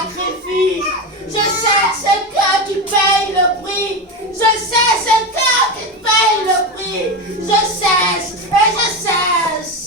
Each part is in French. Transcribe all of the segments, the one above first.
sacrifice. Je cherche un cœur qui paye le prix. Je cherche un cœur qui paye le prix. Je cherche et je cherche.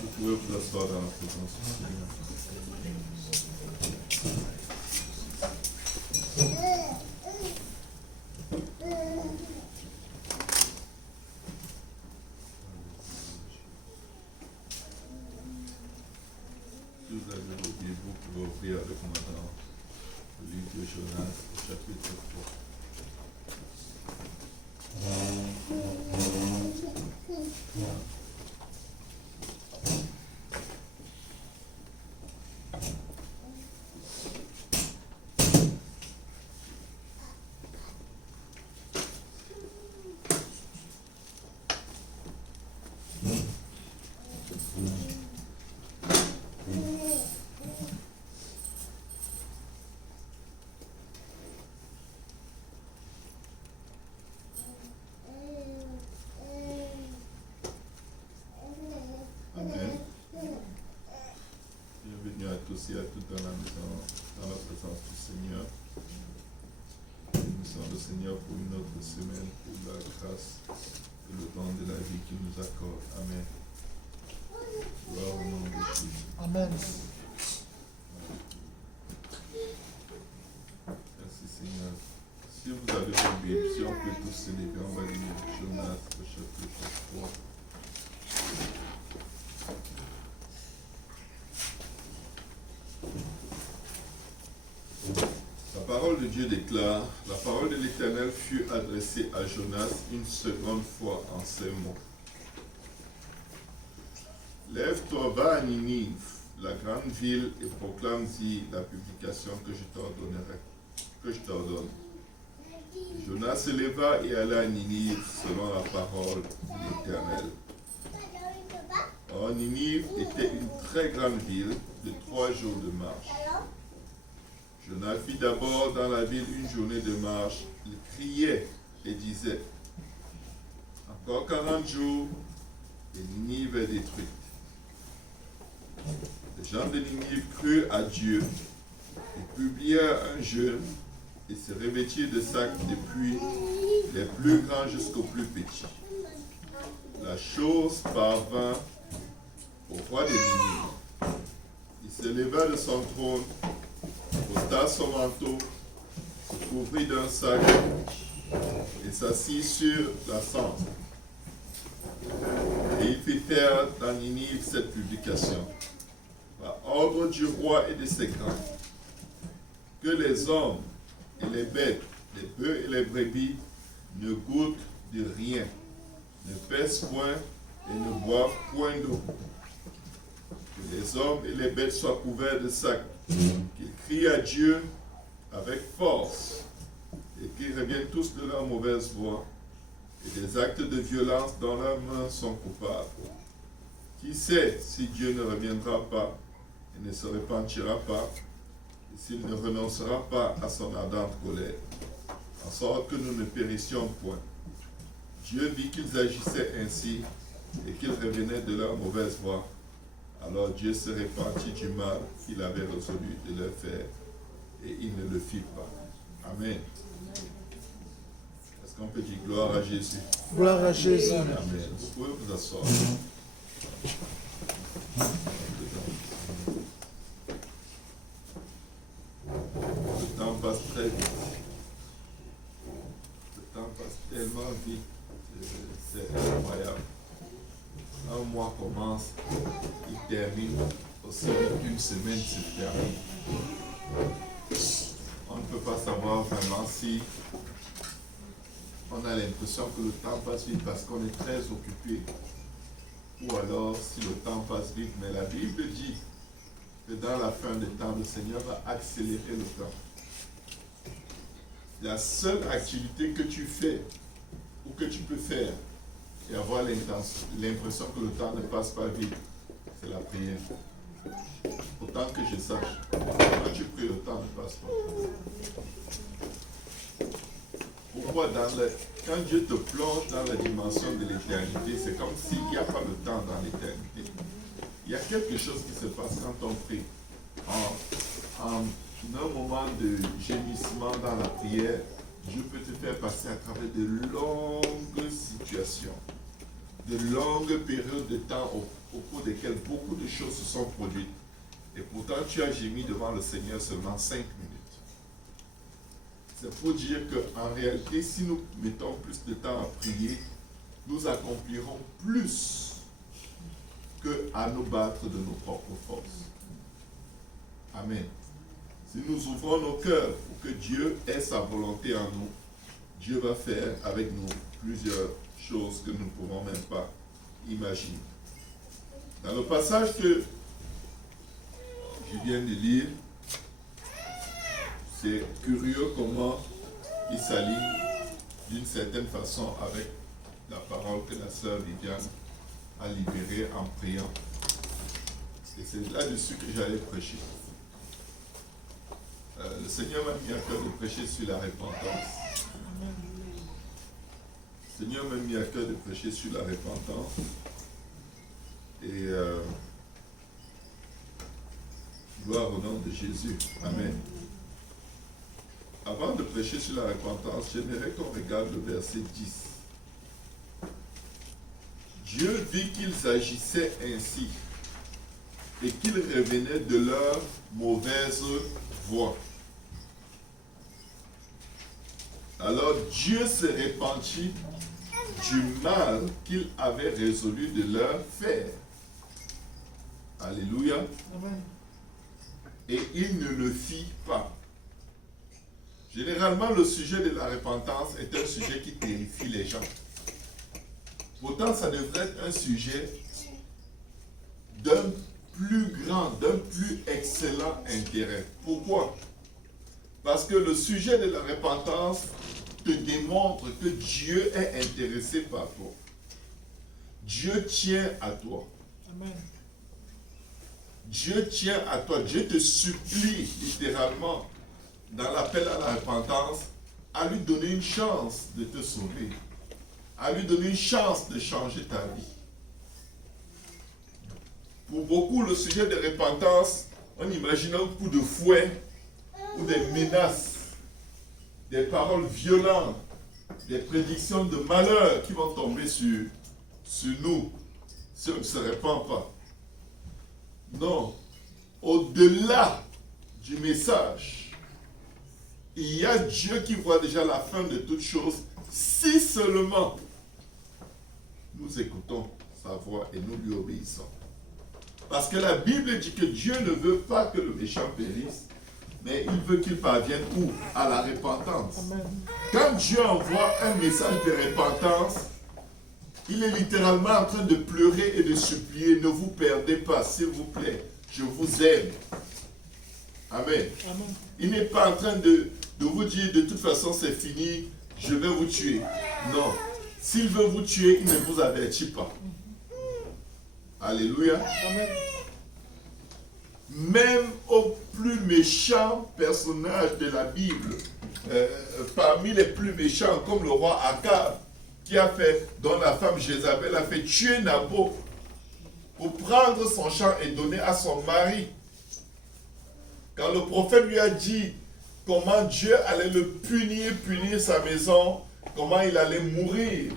Vous pouvez vous asseoir dans la présence du Seigneur. Si vous avez vos Bibles, vous pouvez ouvrir avec moi dans le livre de Jonas, au chapitre 3. Aussi à tout dans la maison, dans la présence du Seigneur. Nous sommes le Seigneur pour une autre semaine, pour la grâce et le don de la vie qu'il nous accorde. Amen. Gloire au nom de Jésus. Amen. Merci Seigneur. Si vous avez vos Bibles, si on peut tous se lever, on va lire Jonas au chapitre 3. La parole de Dieu déclare, la parole de l'Éternel fut adressée à Jonas une seconde fois en ces mots. Lève-toi, va à Ninive, la grande ville, et proclame-y la publication que je t'ordonne. Jonas se leva et alla à Ninive selon la parole de l'Éternel. Or, Ninive était une très grande ville de 3 jours de marche. Jonas fit d'abord dans la ville une journée de marche. Il criait et disait, encore 40 jours, et Ninive est détruite. Les gens de Ninive crurent à Dieu et publièrent un jeûne et se revêtirent de sacs depuis les plus grands jusqu'aux plus petits. La chose parvint au roi de Ninive. Il se leva de son trône, ôta son manteau, se couvrit d'un sac et s'assit sur la cendre. Et il fit faire dans Ninive cette publication. Par ordre du roi et de ses grands, que les hommes et les bêtes, les bœufs et les brebis ne goûtent de rien, ne pèsent point et ne boivent point d'eau. Que les hommes et les bêtes soient couverts de sacs, qu'ils crient à Dieu avec force et qu'ils reviennent tous de leur mauvaise voie et des actes de violence dont leurs mains sont coupables. Qui sait si Dieu ne reviendra pas et ne se repentira pas, et s'il ne renoncera pas à son ardente colère, en sorte que nous ne périssions point. Dieu vit qu'ils agissaient ainsi et qu'ils revenaient de leur mauvaise voie. Alors Dieu se repentit du mal qu'il avait résolu de leur faire, et il ne le fit pas. Amen. Est-ce qu'on peut dire gloire à Jésus? Gloire à Jésus. Amen. Vous pouvez vous asseoir. Le temps passe très vite. Le temps passe tellement vite. C'est incroyable. Un mois commence, il termine, aussi vite qu'une semaine se termine. On ne peut pas savoir vraiment si on a l'impression que le temps passe vite parce qu'on est très occupé, ou alors si le temps passe vite. Mais la Bible dit que dans la fin des temps, le Seigneur va accélérer le temps. La seule activité que tu fais ou que tu peux faire et avoir l'impression que le temps ne passe pas vite, c'est la prière. Autant que je sache, quand tu pries, le temps ne passe pas. Pourquoi quand Dieu te plonge dans la dimension de l'éternité, c'est comme s'il n'y a pas de temps dans l'éternité. Il y a quelque chose qui se passe quand on prie. En un moment de gémissement dans la prière, Dieu peut te faire passer à travers de longues situations, de longues périodes de temps au cours desquelles beaucoup de choses se sont produites. Et pourtant, tu as gémi devant le Seigneur seulement 5 minutes. C'est pour dire qu'en réalité, si nous mettons plus de temps à prier, nous accomplirons plus qu'à nous battre de nos propres forces. Amen. Si nous ouvrons nos cœurs pour que Dieu ait sa volonté en nous, Dieu va faire avec nous plusieurs choses que nous ne pouvons même pas imaginer. Dans le passage que je viens de lire, c'est curieux comment il s'aligne d'une certaine façon avec la parole que la sœur Viviane a libérée en priant. Et c'est là-dessus que j'allais prêcher. Le Seigneur m'a mis à cœur de prêcher sur la repentance. Le Seigneur m'a mis à cœur de prêcher sur la repentance. Et gloire au nom de Jésus. Amen. Avant de prêcher sur la repentance, j'aimerais qu'on regarde le verset 10. Dieu vit qu'ils agissaient ainsi et qu'ils revenaient de leur mauvaise voie. Alors Dieu se repentit du mal qu'il avait résolu de leur faire. Alléluia. Amen. Et il ne le fit pas. Généralement, le sujet de la repentance est un sujet qui terrifie les gens. Pourtant, ça devrait être un sujet d'un plus grand, d'un plus excellent intérêt. Pourquoi? Parce que le sujet de la repentance te démontre que Dieu est intéressé par toi. Dieu tient à toi. Amen. Dieu tient à toi. Dieu te supplie littéralement dans l'appel à la repentance à lui donner une chance de te sauver, à lui donner une chance de changer ta vie. Pour beaucoup, le sujet de repentance, on imagine un coup de fouet ou des menaces, des paroles violentes, des prédictions de malheur qui vont tomber sur nous si on ne se répand pas. Non, au-delà du message, il y a Dieu qui voit déjà la fin de toutes choses si seulement nous écoutons sa voix et nous lui obéissons. Parce que la Bible dit que Dieu ne veut pas que le méchant périsse, mais il veut qu'il parvienne où? À la repentance. Amen. Quand Dieu envoie un message de repentance, il est littéralement en train de pleurer et de supplier, ne vous perdez pas, s'il vous plaît, je vous aime. Amen. Amen. Il n'est pas en train de vous dire, de toute façon c'est fini, je vais vous tuer. Non. S'il veut vous tuer, il ne vous avertit pas. Alléluia. Amen. Même au plus méchant personnage de la Bible, parmi les plus méchants, comme le roi Akab, dont la femme Jézabel a fait tuer Naboth pour prendre son champ et donner à son mari. Quand le prophète lui a dit comment Dieu allait le punir sa maison, comment il allait mourir.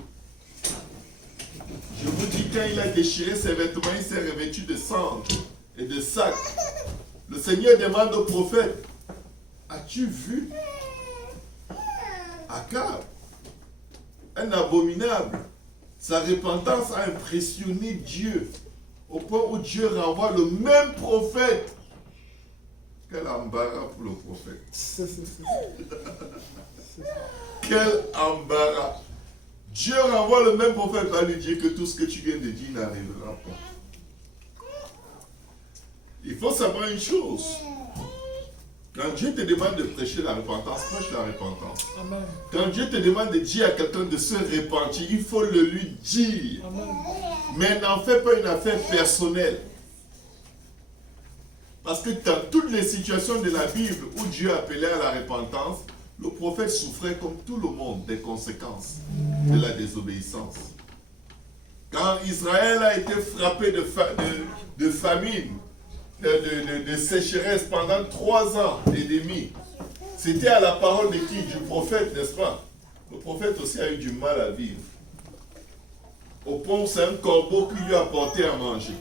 Je vous dis, quand il a déchiré ses vêtements, il s'est revêtu de cendres et de sacs. Le Seigneur demande au prophète, as-tu vu Akab, un abominable? Sa repentance a impressionné Dieu, au point où Dieu renvoie le même prophète. Quel embarras pour le prophète. Quel embarras. Dieu renvoie le même prophète à lui dire que tout ce que tu viens de dire n'arrivera pas. Il faut savoir une chose. Quand Dieu te demande de prêcher la repentance, prêche la repentance. Amen. Quand Dieu te demande de dire à quelqu'un de se repentir, il faut le lui dire. Amen. Mais n'en fais pas une affaire personnelle. Parce que dans toutes les situations de la Bible où Dieu appelait à la repentance, le prophète souffrait comme tout le monde des conséquences de la désobéissance. Quand Israël a été frappé de famine, de sécheresse pendant 3 ans et demi, c'était à la parole de qui? Du prophète, n'est-ce pas? Le prophète aussi a eu du mal à vivre. Au point où c'est un corbeau qui lui a apporté à manger.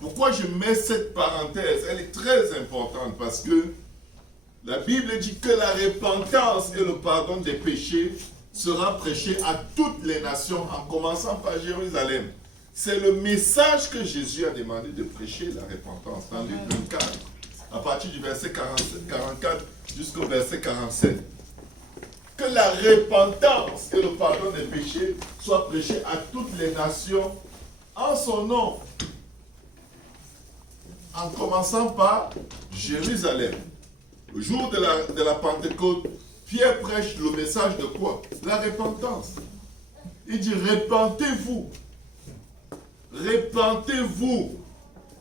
Pourquoi je mets cette parenthèse? Elle est très importante parce que la Bible dit que la repentance et le pardon des péchés sera prêché à toutes les nations, en commençant par Jérusalem. C'est le message que Jésus a demandé de prêcher, la repentance, dans Luc 24, à partir du verset 44 jusqu'au verset 47. Que la repentance et le pardon des péchés soient prêchés à toutes les nations en son nom. En commençant par Jérusalem. Le jour de la Pentecôte, Pierre prêche le message de quoi? La repentance. Il dit, repentez-vous. Repentez-vous.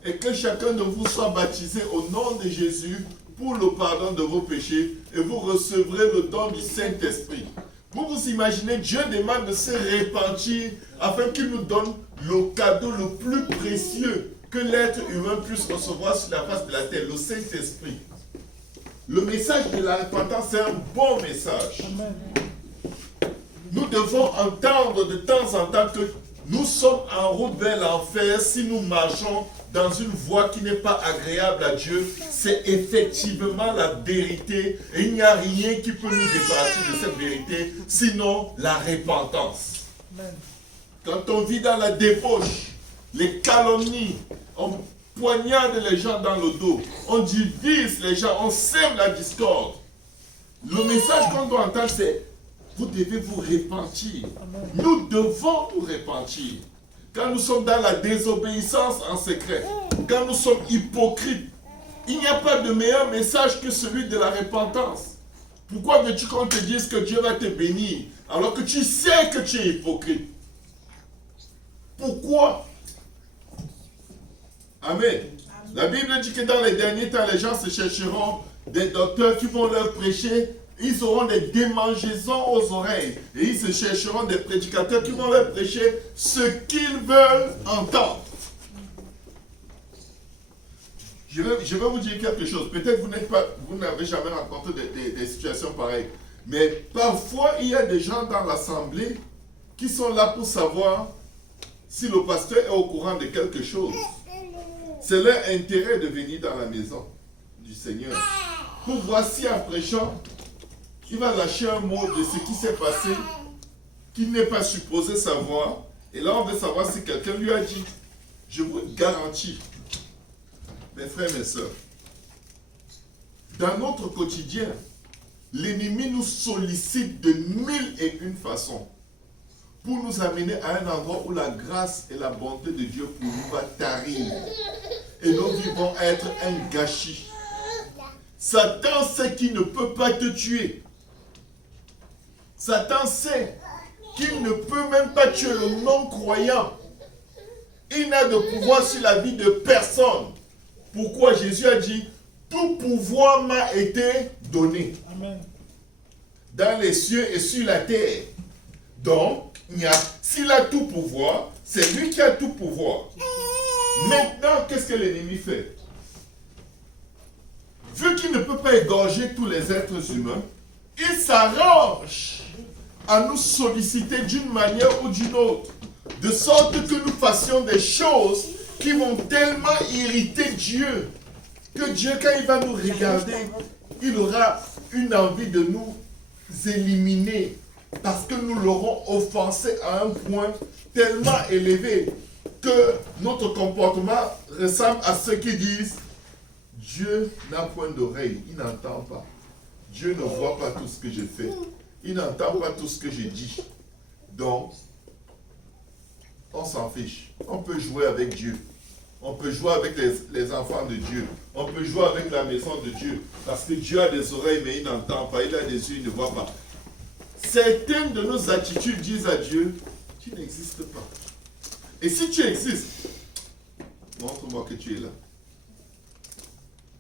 Et que chacun de vous soit baptisé au nom de Jésus pour le pardon de vos péchés et vous recevrez le don du Saint-Esprit. Vous vous imaginez, Dieu demande de se repentir afin qu'il nous donne le cadeau le plus précieux que l'être humain puisse recevoir sur la face de la terre, le Saint-Esprit. Le message de la repentance est un bon message. Amen. Nous devons entendre de temps en temps que nous sommes en route vers l'enfer si nous marchons dans une voie qui n'est pas agréable à Dieu. C'est effectivement la vérité et il n'y a rien qui peut nous départir de cette vérité sinon la repentance. Amen. Quand on vit dans la débauche, les calomnies, on poignarde les gens dans le dos, on divise les gens, on sème la discorde. Le message qu'on doit entendre, c'est vous devez vous repentir. Amen. Nous devons nous repentir. Quand nous sommes dans la désobéissance en secret, quand nous sommes hypocrites, il n'y a pas de meilleur message que celui de la repentance. Pourquoi veux-tu qu'on te dise que Dieu va te bénir alors que tu sais que tu es hypocrite? Pourquoi? Amen. La Bible dit que dans les derniers temps, les gens se chercheront des docteurs qui vont leur prêcher. Ils auront des démangeaisons aux oreilles. Et ils se chercheront des prédicateurs qui vont leur prêcher ce qu'ils veulent entendre. Je vais vous dire quelque chose. Peut-être vous n'avez jamais rencontré des situations pareilles. Mais parfois, il y a des gens dans l'assemblée qui sont là pour savoir si le pasteur est au courant de quelque chose. C'est leur intérêt de venir dans la maison du Seigneur. Pour voir si en prêchant, il va lâcher un mot de ce qui s'est passé, qu'il n'est pas supposé savoir. Et là, on veut savoir si quelqu'un lui a dit. Je vous garantis, mes frères et mes sœurs, dans notre quotidien, l'ennemi nous sollicite de 1001 façons pour nous amener à un endroit où la grâce et la bonté de Dieu pour nous va tarir. Et nos vies vont être un gâchis. Satan sait qu'il ne peut pas te tuer. Satan sait qu'il ne peut même pas tuer le non-croyant. Il n'a de pouvoir sur la vie de personne. Pourquoi Jésus a dit, tout pouvoir m'a été donné. Amen. Dans les cieux et sur la terre. Donc, s'il a tout pouvoir, c'est lui qui a tout pouvoir. Maintenant, qu'est-ce que l'ennemi fait? Vu qu'il ne peut pas égorger tous les êtres humains, il s'arrange à nous solliciter d'une manière ou d'une autre, de sorte que nous fassions des choses qui vont tellement irriter Dieu, que Dieu, quand il va nous regarder, il aura une envie de nous éliminer, parce que nous l'aurons offensé à un point tellement élevé, que notre comportement ressemble à ceux qui disent Dieu n'a point d'oreille, il n'entend pas. Dieu ne voit pas tout ce que je fais. Il n'entend pas tout ce que je dis. Donc, on s'en fiche. On peut jouer avec Dieu. On peut jouer avec les enfants de Dieu. On peut jouer avec la maison de Dieu. Parce que Dieu a des oreilles, mais il n'entend pas. Il a des yeux, il ne voit pas. Certaines de nos attitudes disent à Dieu, tu n'existes pas. Et si tu existes, montre-moi que tu es là.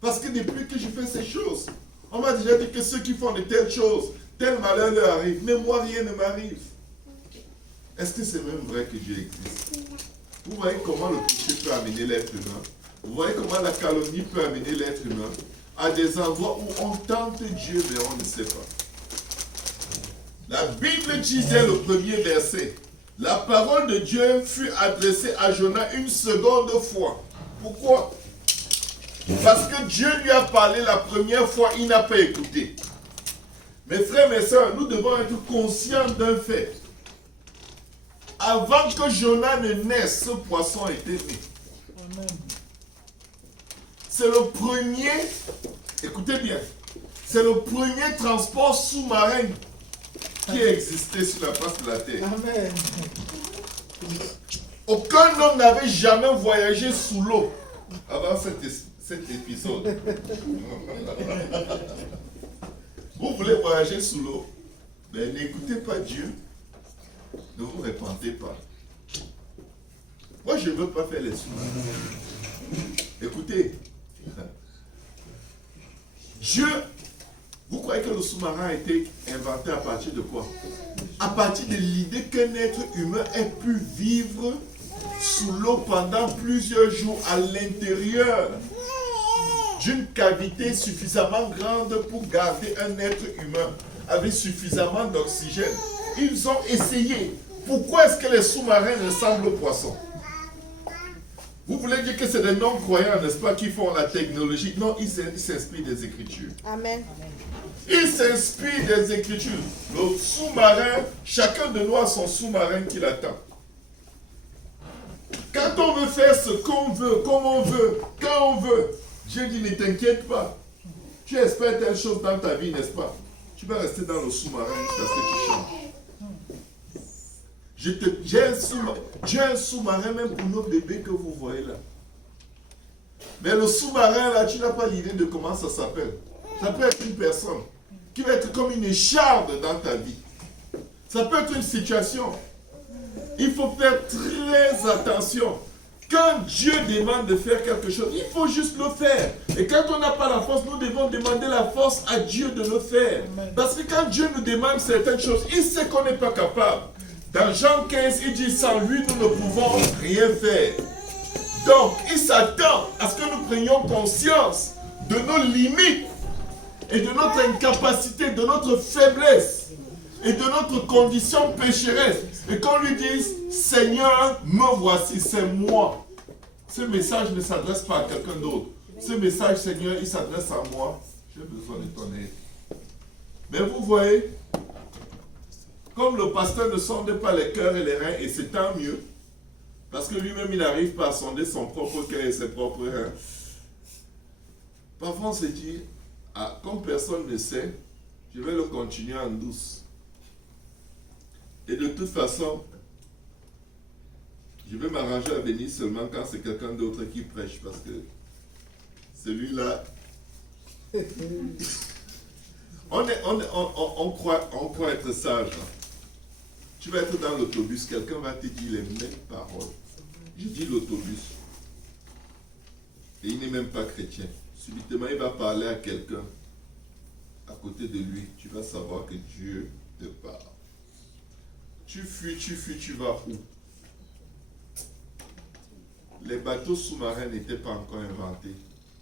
Parce que depuis que je fais ces choses, on m'a déjà dit que ceux qui font de telles choses, tel malheur leur arrive. Mais moi, rien ne m'arrive. Est-ce que c'est même vrai que Dieu existe? Vous voyez comment le péché peut amener l'être humain. Vous voyez comment la calomnie peut amener l'être humain à des endroits où on tente Dieu, mais on ne sait pas. La Bible disait le premier verset, la parole de Dieu fut adressée à Jonas une seconde fois. Pourquoi? Parce que Dieu lui a parlé la première fois, il n'a pas écouté. Mes frères, mes sœurs, nous devons être conscients d'un fait. Avant que Jonas ne naisse, ce poisson était né. Amen. C'est le premier, écoutez bien, c'est le premier transport sous-marin qui a existé sur la face de la terre. Amen. Aucun homme n'avait jamais voyagé sous l'eau avant cet épisode. Vous voulez voyager sous l'eau? Mais n'écoutez pas Dieu. Ne vous répentez pas. Moi, je ne veux pas faire les sous-marins. Écoutez. Dieu, vous croyez que le sous-marin a été inventé à partir de quoi? À partir de l'idée qu'un être humain ait pu vivre sous l'eau pendant plusieurs jours à l'intérieur d'une cavité suffisamment grande pour garder un être humain avec suffisamment d'oxygène. Ils ont essayé. Pourquoi est-ce que les sous-marins ressemblent aux poissons? Vous voulez dire que c'est des non-croyants, n'est-ce pas, qui font la technologie? Non, ils s'inspirent des Écritures. Amen. Ils s'inspirent des Écritures. Le sous-marin, chacun de nous a son sous-marin qui l'attend. Quand on veut faire ce qu'on veut, comme on veut, quand on veut, Dieu dit ne t'inquiète pas. Tu espères telle chose dans ta vie, n'est-ce pas? Tu vas rester dans le sous-marin jusqu'à ce que tu changes. J'ai un sous-marin même pour nos bébés que vous voyez là. Mais le sous-marin là, tu n'as pas l'idée de comment ça s'appelle. Ça peut être une personne qui va être comme une écharde dans ta vie. Ça peut être une situation. Il faut faire très attention. Quand Dieu demande de faire quelque chose, il faut juste le faire. Et quand on n'a pas la force, nous devons demander la force à Dieu de le faire. Parce que quand Dieu nous demande certaines choses, il sait qu'on n'est pas capable. Dans Jean 15, il dit, sans lui, nous ne pouvons rien faire. Donc, il s'attend à ce que nous prenions conscience de nos limites et de notre incapacité, de notre faiblesse et de notre condition pécheresse. Et qu'on lui dise, Seigneur, me voici, c'est moi. Ce message ne s'adresse pas à quelqu'un d'autre. Ce message, Seigneur, il s'adresse à moi. J'ai besoin de ton aide. Mais vous voyez, comme le pasteur ne sonde pas les cœurs et les reins, et c'est tant mieux, parce que lui-même, il n'arrive pas à sonder son propre cœur et ses propres reins. Parfois, on se dit, ah, comme personne ne sait, je vais le continuer en douce. Et de toute façon, je vais m'arranger à venir seulement quand c'est quelqu'un d'autre qui prêche, parce que celui-là, on croit être sage. Tu vas être dans l'autobus, quelqu'un va te dire les mêmes paroles. Je dis l'autobus. Et il n'est même pas chrétien. Subitement, il va parler à quelqu'un à côté de lui. Tu vas savoir que Dieu te parle. Tu fuis, tu vas où? Les bateaux sous-marins n'étaient pas encore inventés.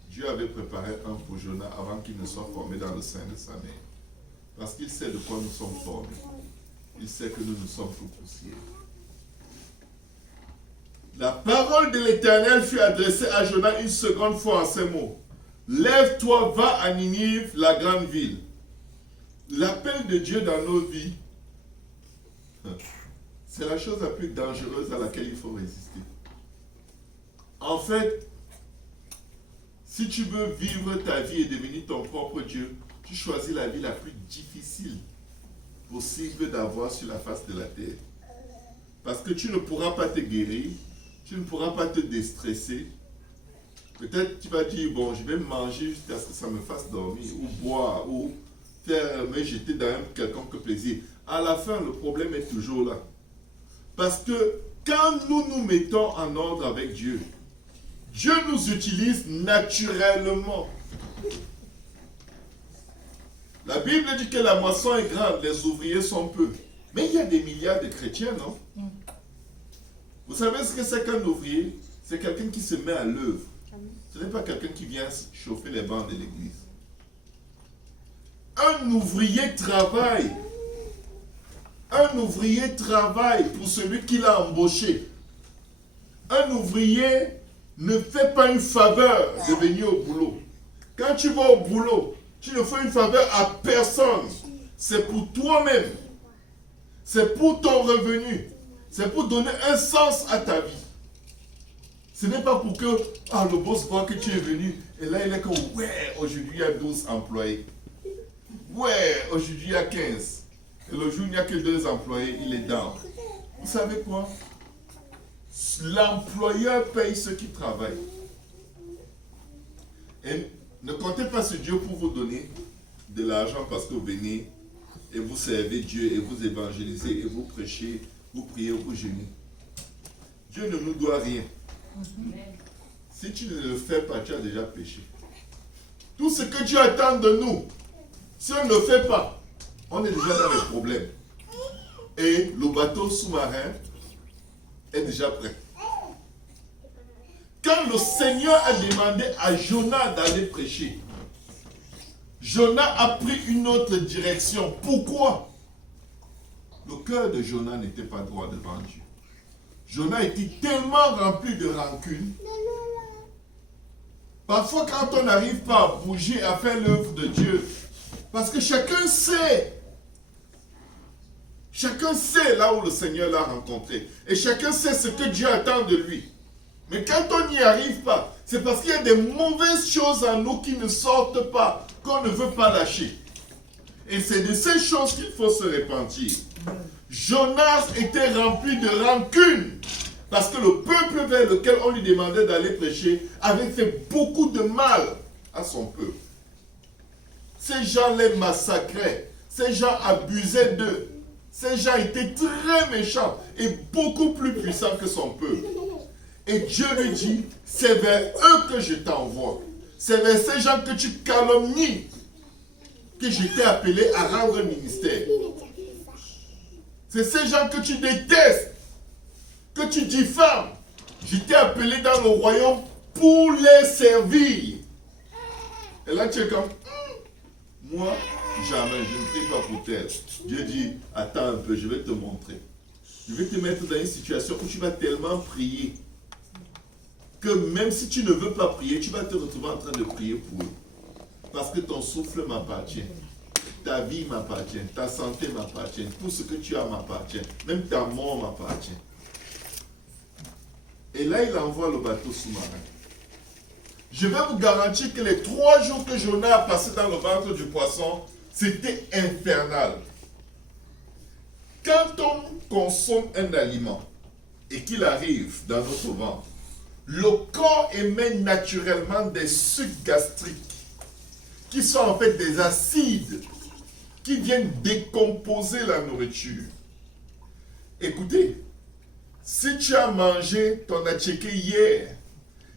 Dieu avait préparé un pour Jonas avant qu'il ne soit formé dans le sein de sa mère. Parce qu'il sait de quoi nous sommes formés. Il sait que nous ne sommes que poussière. La parole de l'Éternel fut adressée à Jonas une seconde fois en ces mots. Lève-toi, va à Ninive, la grande ville. L'appel de Dieu dans nos vies, c'est la chose la plus dangereuse à laquelle il faut résister. En fait, si tu veux vivre ta vie et devenir ton propre Dieu, tu choisis la vie la plus difficile possible d'avoir sur la face de la terre. Parce que tu ne pourras pas te guérir, tu ne pourras pas te déstresser, Peut-être tu vas dire, bon, je vais manger jusqu'à ce que ça me fasse dormir, ou boire, ou faire me jeter dans un quelconque plaisir. À la fin, le problème est toujours là. Parce que quand nous nous mettons en ordre avec Dieu, Dieu nous utilise naturellement. La Bible dit que la moisson est grande, les ouvriers sont peu. Mais il y a des milliards de chrétiens, non? Vous savez ce que c'est qu'un ouvrier? C'est quelqu'un qui se met à l'œuvre. Ce n'est pas quelqu'un qui vient chauffer les bancs de l'église. Un ouvrier travaille. Un ouvrier travaille pour celui qui l'a embauché. Un ouvrier ne fait pas une faveur de venir au boulot. Quand tu vas au boulot, tu ne fais une faveur à personne. C'est pour toi-même. C'est pour ton revenu. C'est pour donner un sens à ta vie. Ce n'est pas pour que le boss voit que tu es venu et là il est comme ouais, aujourd'hui il y a 12 employés. Ouais, aujourd'hui il y a 15. Et le jour où il n'y a que 2 employés, il est down. Vous savez quoi? L'employeur paye ceux qui travaillent. Et ne comptez pas sur Dieu pour vous donner de l'argent parce que vous venez et vous servez Dieu et vous évangélisez et vous prêchez, vous priez, vous jeûnez. Dieu ne nous doit rien. Si tu ne le fais pas, tu as déjà péché. Tout ce que Dieu attend de nous, si on ne le fait pas, on est déjà dans les problèmes. Et le bateau sous-marin est déjà prêt. Quand le Seigneur a demandé à Jonas d'aller prêcher, Jonas a pris une autre direction. Pourquoi? Le cœur de Jonas n'était pas droit devant Dieu. Jonas était tellement rempli de rancune. Parfois, quand on n'arrive pas à bouger, à faire l'œuvre de Dieu, parce que chacun sait là où le Seigneur l'a rencontré. Et chacun sait ce que Dieu attend de lui. Mais quand on n'y arrive pas, c'est parce qu'il y a des mauvaises choses en nous qui ne sortent pas, qu'on ne veut pas lâcher. Et c'est de ces choses qu'il faut se repentir. Jonas était rempli de rancune parce que le peuple vers lequel on lui demandait d'aller prêcher avait fait beaucoup de mal à son peuple. Ces gens les massacraient, ces gens abusaient d'eux, ces gens étaient très méchants et beaucoup plus puissants que son peuple. Et Dieu lui dit, c'est vers eux que je t'envoie. C'est vers ces gens que tu calomnies que je t'ai appelé à rendre un ministère. C'est ces gens que tu détestes, que tu diffames. Je t'ai appelé dans le royaume pour les servir. Et là tu es comme, moi, jamais, je ne prie pas pour tel. Dieu dit, attends un peu, je vais te montrer. Je vais te mettre dans une situation où tu vas tellement prier que même si tu ne veux pas prier, tu vas te retrouver en train de prier pour eux. Parce que ton souffle m'appartient. Ta vie m'appartient, ta santé m'appartient, tout ce que tu as m'appartient, même ta mort m'appartient. Et là, il envoie le bateau sous-marin. Je vais vous garantir que les 3 jours que Jonas a passé dans le ventre du poisson, c'était infernal. Quand on consomme un aliment et qu'il arrive dans notre ventre, le corps émet naturellement des sucs gastriques qui sont en fait des acides qui viennent décomposer la nourriture. Écoutez, si tu as mangé ton attiéké hier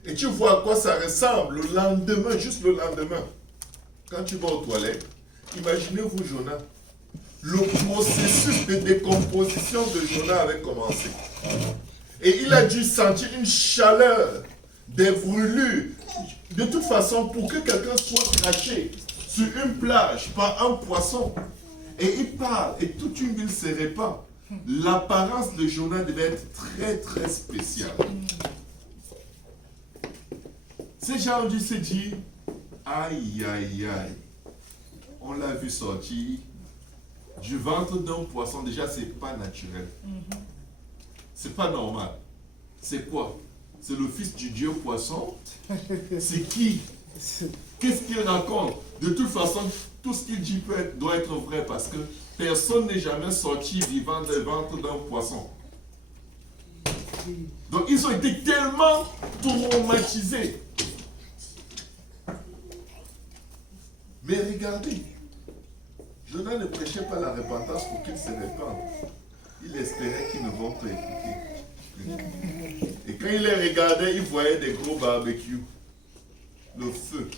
et tu vois à quoi ça ressemble le lendemain, juste le lendemain, quand tu vas aux toilettes, imaginez-vous Jonas, le processus de décomposition de Jonas avait commencé. Et il a dû sentir une chaleur, des brûlures. De toute façon, pour que quelqu'un soit craché sur une plage par un poisson, et il parle, et toute une ville se répand, l'apparence de Jonas devait être très très spéciale. Ces gens ont dû se dire, aïe aïe aïe, on l'a vu sortir du ventre d'un poisson, déjà c'est pas naturel. C'est pas normal. C'est quoi? C'est le fils du Dieu poisson? C'est qui? Qu'est-ce qu'il raconte? De toute façon, tout ce qu'il dit doit être vrai parce que personne n'est jamais sorti vivant du ventre d'un poisson. Donc ils ont été tellement traumatisés Mais regardez, Jonas ne prêchait pas la repentance pour qu'ils se répandent. Il espérait qu'ils ne vont pas écouter. Et quand il les regardait, il voyait des gros barbecues. Le feu.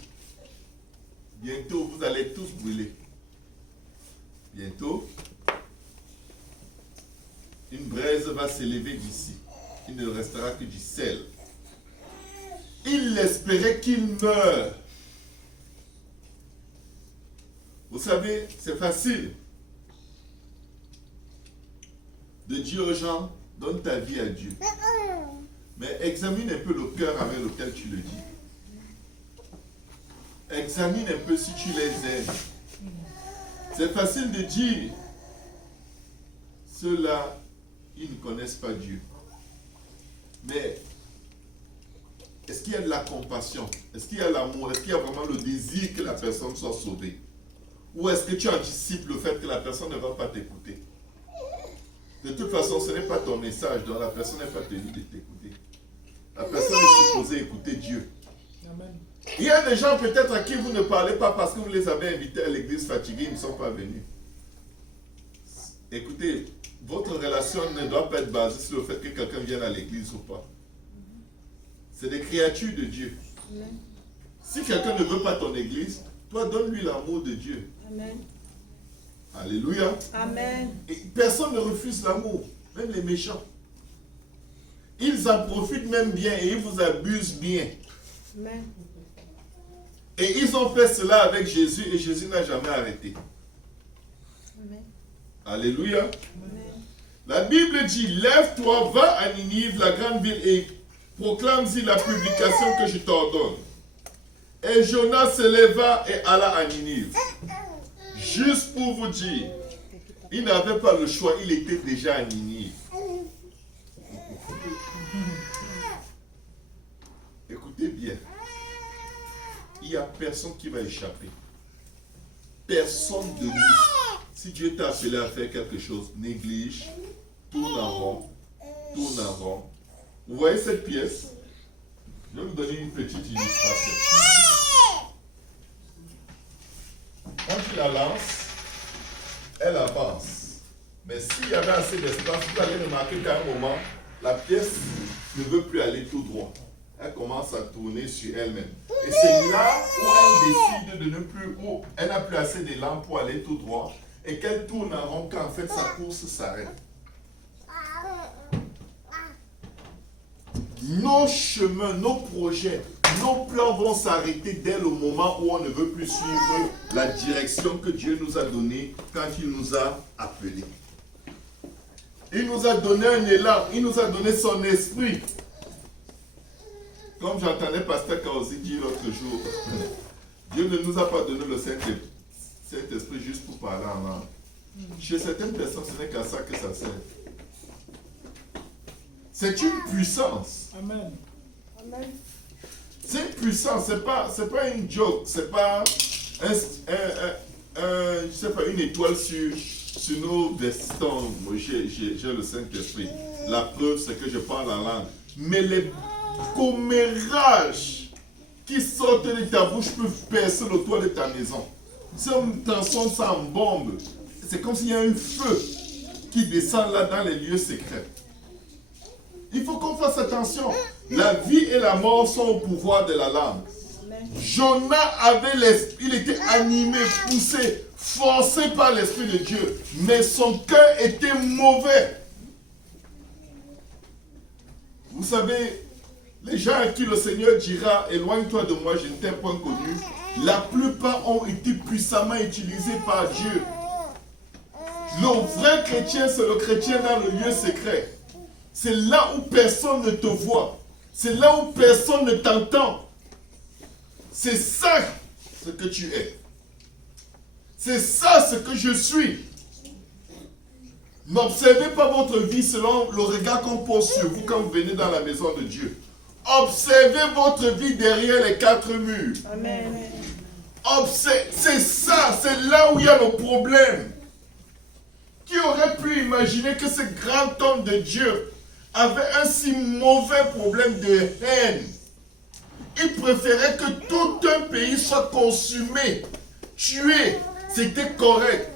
Bientôt, vous allez tous brûler. Bientôt, une braise va s'élever d'ici. Il ne restera que du sel. Il espérait qu'il meure. Vous savez, c'est facile de dire aux gens, donne ta vie à Dieu. Mais examine un peu le cœur avec lequel tu le dis. Examine un peu si tu les aimes. C'est facile de dire, ceux-là, ils ne connaissent pas Dieu. Mais est-ce qu'il y a de la compassion? Est-ce qu'il y a l'amour? Est-ce qu'il y a vraiment le désir que la personne soit sauvée? Ou est-ce que tu anticipes le fait que la personne ne va pas t'écouter? De toute façon, ce n'est pas ton message, donc la personne n'est pas tenue de t'écouter. La personne est supposée écouter Dieu. Amen. Il y a des gens peut-être à qui vous ne parlez pas parce que vous les avez invités à l'église fatigués, ils ne sont pas venus. Écoutez, votre relation ne doit pas être basée sur le fait que quelqu'un vienne à l'église ou pas. C'est des créatures de Dieu. Amen. Si quelqu'un ne veut pas ton église, toi donne-lui l'amour de Dieu. Amen. Alléluia. Amen. Et personne ne refuse l'amour, même les méchants. Ils en profitent même bien et ils vous abusent bien. Amen. Et ils ont fait cela avec Jésus et Jésus n'a jamais arrêté. Amen. Alléluia. Amen. La Bible dit, lève-toi, va à Ninive, la grande ville, et proclame-y la publication que je t'ordonne. Et Jonas se leva et alla à Ninive. Juste pour vous dire, il n'avait pas le choix, il était déjà à Ninive. Écoutez bien, il n'y a personne qui va échapper. Personne de nous. Si Dieu t'a appelé à faire quelque chose, néglige, tourne en rond, tourne en rond. Vous voyez cette pièce? Je vais vous donner une petite illustration. Quand tu la lances, elle avance. Mais s'il y avait assez d'espace, vous allez remarquer qu'à un moment, la pièce ne veut plus aller tout droit. Elle commence à tourner sur elle-même. Et c'est là où elle décide de ne plus, où elle n'a plus assez d'élan pour aller tout droit et qu'elle tourne en rond quand en fait sa course s'arrête. Nos chemins, nos projets, nos plans vont s'arrêter dès le moment où on ne veut plus suivre la direction que Dieu nous a donnée quand il nous a appelés. Il nous a donné un élan, il nous a donné son esprit. Comme j'entendais Pasteur Kaosi dire l'autre jour, Dieu ne nous a pas donné le Saint-Esprit juste pour parler en langue. Chez certaines personnes, ce n'est qu'à ça que ça sert. C'est une puissance. Amen. Amen. C'est une puissance, c'est pas une joke, c'est pas je sais pas, une étoile sur nos vestons. Moi, j'ai le Saint-Esprit. La preuve, c'est que je parle en langue. Mais les commérages qui sortent de ta bouche peuvent percer le toit de ta maison. Si on transforme ça en bombe, c'est comme s'il y a un feu qui descend là dans les lieux secrets. Il faut qu'on fasse attention. La vie et la mort sont au pouvoir de la langue. Jonas avait l'esprit, il était animé, poussé, forcé par l'Esprit de Dieu. Mais son cœur était mauvais. Vous savez, les gens à qui le Seigneur dira, éloigne-toi de moi, je ne t'ai point connu, la plupart ont été puissamment utilisés par Dieu. Le vrai chrétien, c'est le chrétien dans le lieu secret. C'est là où personne ne te voit. C'est là où personne ne t'entend. C'est ça ce que tu es. C'est ça ce que je suis. N'observez pas votre vie selon le regard qu'on pose sur vous quand vous venez dans la maison de Dieu. Observez votre vie derrière les quatre murs. Amen. C'est ça, c'est là où il y a le problème. Qui aurait pu imaginer que ce grand homme de Dieu avait un si mauvais problème de haine? Il préférait que tout un pays soit consumé tuer, c'était correct.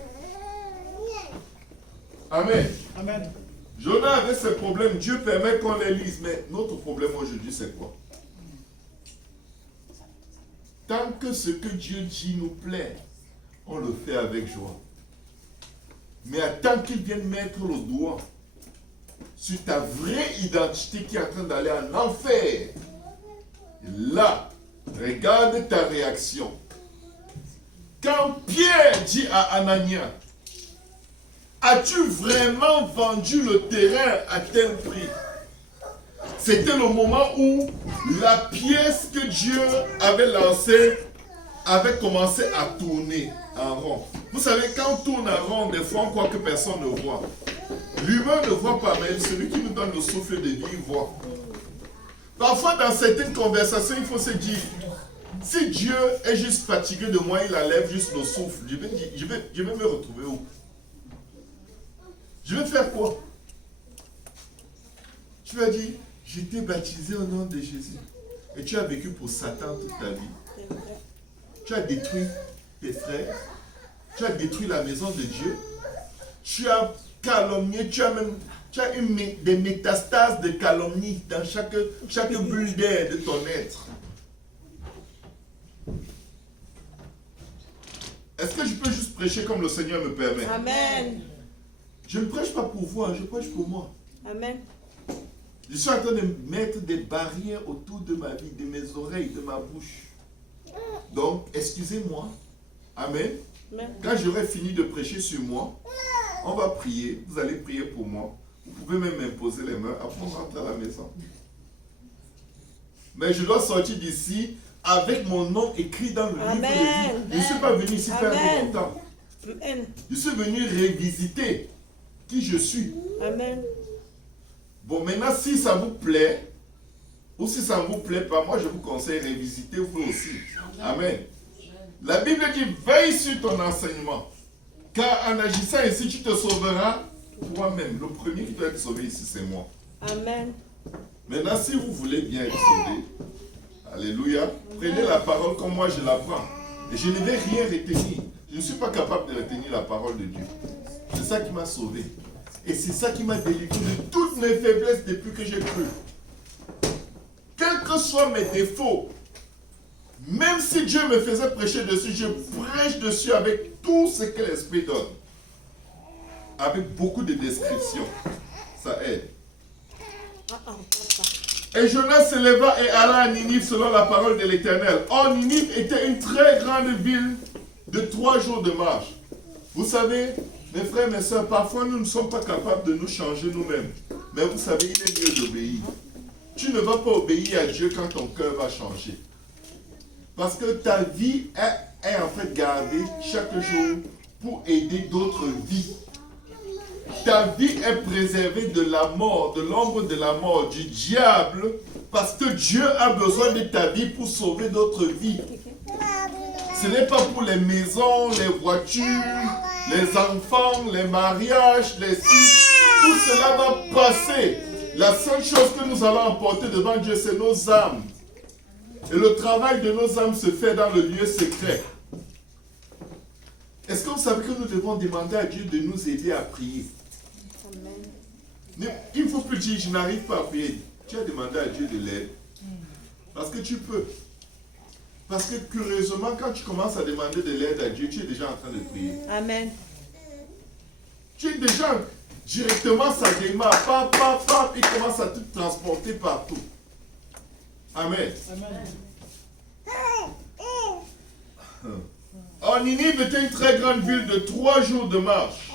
Amen. Amen. Jonas avait ses problèmes, Dieu permet qu'on les lise, mais notre problème aujourd'hui c'est quoi? Tant que ce que Dieu dit nous plaît, on le fait avec joie. Mais tant qu'il vienne mettre le doigt sur ta vraie identité qui est en train d'aller en enfer, là, regarde ta réaction. Quand Pierre dit à Anania, as-tu vraiment vendu le terrain à tel prix? C'était le moment où la pièce que Dieu avait lancée avait commencé à tourner en rond. Vous savez, quand on tourne en rond, des fois on croit que personne ne voit. L'humain ne voit pas, mais celui qui nous donne le souffle de vie voit. Parfois, dans certaines conversations, il faut se dire, si Dieu est juste fatigué de moi, il enlève juste le souffle. Je vais me retrouver où? Je vais faire quoi? Tu vas dire, j'étais baptisé au nom de Jésus. Et tu as vécu pour Satan toute ta vie. Tu as détruit tes frères. Tu as détruit la maison de Dieu. Tu as calomnié. Tu as eu des métastases de calomnie dans chaque bulle d'air de ton être. Est-ce que je peux juste prêcher comme le Seigneur me permet? Amen. Je ne prêche pas pour vous, je prêche pour moi. Amen. Je suis en train de mettre des barrières autour de ma vie, de mes oreilles, de ma bouche. Donc, excusez-moi. Amen. Amen. Quand j'aurai fini de prêcher sur moi, on va prier. Vous allez prier pour moi. Vous pouvez même m'imposer les mains. Après, on rentre à la maison. Mais je dois sortir d'ici avec mon nom écrit dans le livre de vie. Je ne suis pas venu ici faire longtemps. Amen. Je suis venu revisiter qui je suis. Amen. Bon, maintenant, si ça vous plaît, ou si ça ne vous plaît pas, moi je vous conseille de revisiter vous aussi. Amen. La Bible dit, veille sur ton enseignement. Car en agissant ici, tu te sauveras toi-même. Le premier qui doit être sauvé ici, c'est moi. Amen. Maintenant, si vous voulez bien être sauvé, alléluia, prenez la parole comme moi je la prends. Et je ne vais rien retenir. Je ne suis pas capable de retenir la parole de Dieu. C'est ça qui m'a sauvé. Et c'est ça qui m'a délivré de toutes mes faiblesses depuis que j'ai cru. Quels que soient mes défauts, même si Dieu me faisait prêcher dessus, je prêche dessus avec tout ce que l'Esprit donne. Avec beaucoup de descriptions. Ça aide. Et Jonas se leva et alla à Ninive selon la parole de l'Éternel. Or, Ninive était une très grande ville de 3 jours de marche. Vous savez, mes frères, mes soeurs, parfois nous ne sommes pas capables de nous changer nous-mêmes. Mais vous savez, il est mieux d'obéir. Tu ne vas pas obéir à Dieu quand ton cœur va changer. Parce que ta vie est en fait gardée chaque jour pour aider d'autres vies. Ta vie est préservée de la mort, de l'ombre de la mort, du diable, parce que Dieu a besoin de ta vie pour sauver d'autres vies. Ce n'est pas pour les maisons, les voitures, les enfants, les mariages, les filles. Tout cela va passer. La seule chose que nous allons emporter devant Dieu, c'est nos âmes. Et le travail de nos âmes se fait dans le lieu secret. Est-ce que vous savez que nous devons demander à Dieu de nous aider à prier? Mais il ne faut plus dire, je n'arrive pas à prier. Tu as demandé à Dieu de l'aide. Parce que tu peux. Parce que curieusement, quand tu commences à demander de l'aide à Dieu, tu es déjà en train de prier. Amen. Tu es déjà directement, ça démarre. Pap, pap, pap, il commence à te transporter partout. Amen. Amen. Or, Ninive était une très grande ville de 3 jours de marche.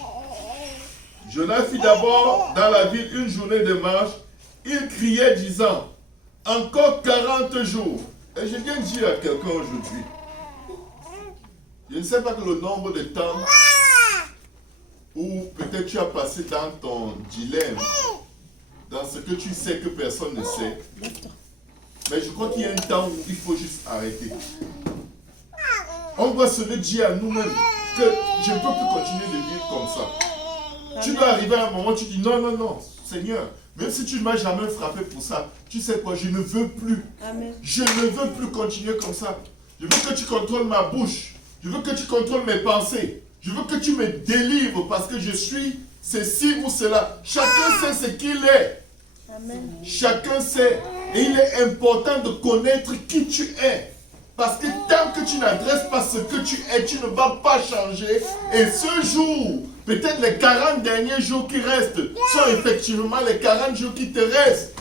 Jonas fit d'abord dans la ville une journée de marche. Il criait disant, encore 40 jours. Et je viens de dire à quelqu'un aujourd'hui, je ne sais pas que le nombre de temps où peut-être tu as passé dans ton dilemme, dans ce que tu sais que personne ne sait. Mais je crois qu'il y a un temps où il faut juste arrêter. On doit se le dire à nous-mêmes que je ne peux plus continuer de vivre comme ça. Amen. Tu dois arriver à un moment où tu dis non, non, non, Seigneur, même si tu ne m'as jamais frappé pour ça, tu sais quoi, je ne veux plus. Amen. Je ne veux plus continuer comme ça. Je veux que tu contrôles ma bouche. Je veux que tu contrôles mes pensées. Je veux que tu me délivres parce que je suis ceci ou cela. Chacun sait ce qu'il est. Amen. Chacun sait. Et il est important de connaître qui tu es. Parce que tant que tu n'adresses pas ce que tu es, tu ne vas pas changer. Et ce jour, peut-être les 40 derniers jours qui restent, sont effectivement les 40 jours qui te restent.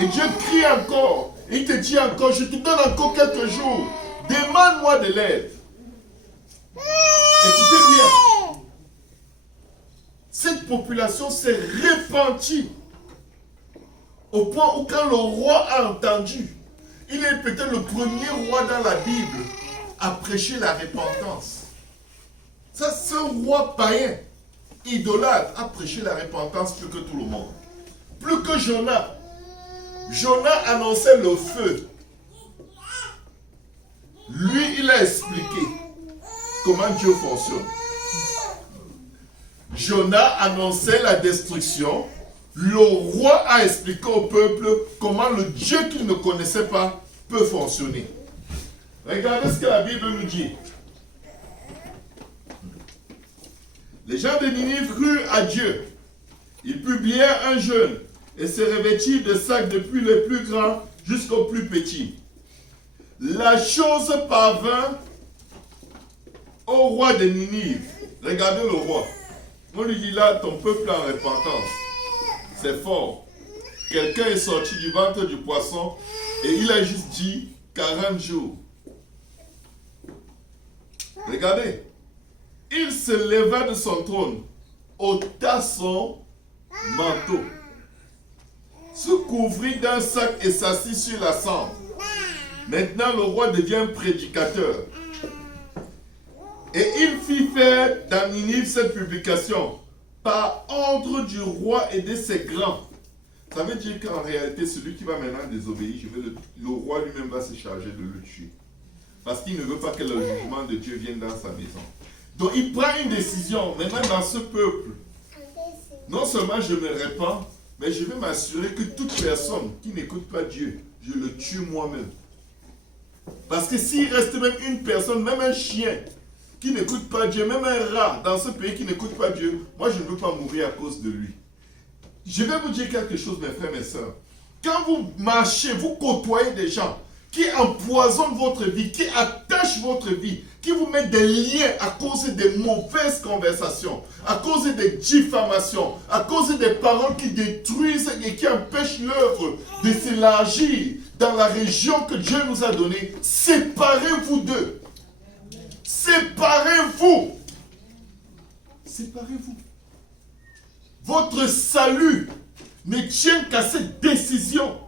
Et Dieu crie encore. Il te dit encore, je te donne encore quelques jours. Demande-moi de l'aide. Écoutez bien. Cette population s'est répandue. Au point où quand le roi a entendu, il est peut-être le premier roi dans la Bible à prêcher la repentance. Ça, ce roi païen, idolâtre, a prêché la repentance plus que tout le monde. Plus que Jonas. Jonas annonçait le feu. Lui, il a expliqué comment Dieu fonctionne. Jonas annonçait la destruction. Le roi a expliqué au peuple comment le Dieu qu'il ne connaissait pas peut fonctionner. Regardez ce que la Bible nous dit. Les gens de Ninive crurent à Dieu. Ils publièrent un jeûne et se revêtirent de sacs depuis le plus grand jusqu'au plus petit. La chose parvint au roi de Ninive. Regardez le roi. On lui dit là, ton peuple est en repentance. C'est fort. Quelqu'un est sorti du ventre du poisson et il a juste dit 40 jours. Regardez. Il se leva de son trône, ôta son manteau, se couvrit d'un sac et s'assit sur la cendre. Maintenant, le roi devient prédicateur. Et il fit faire dans Ninive cette publication par ordre du roi et de ses grands. Ça veut dire qu'en réalité, celui qui va maintenant désobéir, le roi lui-même va se charger de le tuer. Parce qu'il ne veut pas que le jugement de Dieu vienne dans sa maison. Donc il prend une décision maintenant dans ce peuple. Non seulement je me répands, mais je vais m'assurer que toute personne qui n'écoute pas Dieu, je le tue moi-même. Parce que s'il reste même une personne, même un chien, qui n'écoute pas Dieu, même un rat dans ce pays qui n'écoute pas Dieu, moi je ne veux pas mourir à cause de lui. Je vais vous dire quelque chose, mes frères, mes sœurs. Quand vous marchez, vous côtoyez des gens qui empoisonnent votre vie, qui attachent votre vie, qui vous mettent des liens à cause des mauvaises conversations, à cause des diffamations, à cause des paroles qui détruisent et qui empêchent l'œuvre de s'élargir dans la région que Dieu nous a donnée, séparez-vous d'eux. Séparez-vous. Séparez-vous. Votre salut ne tient qu'à cette décision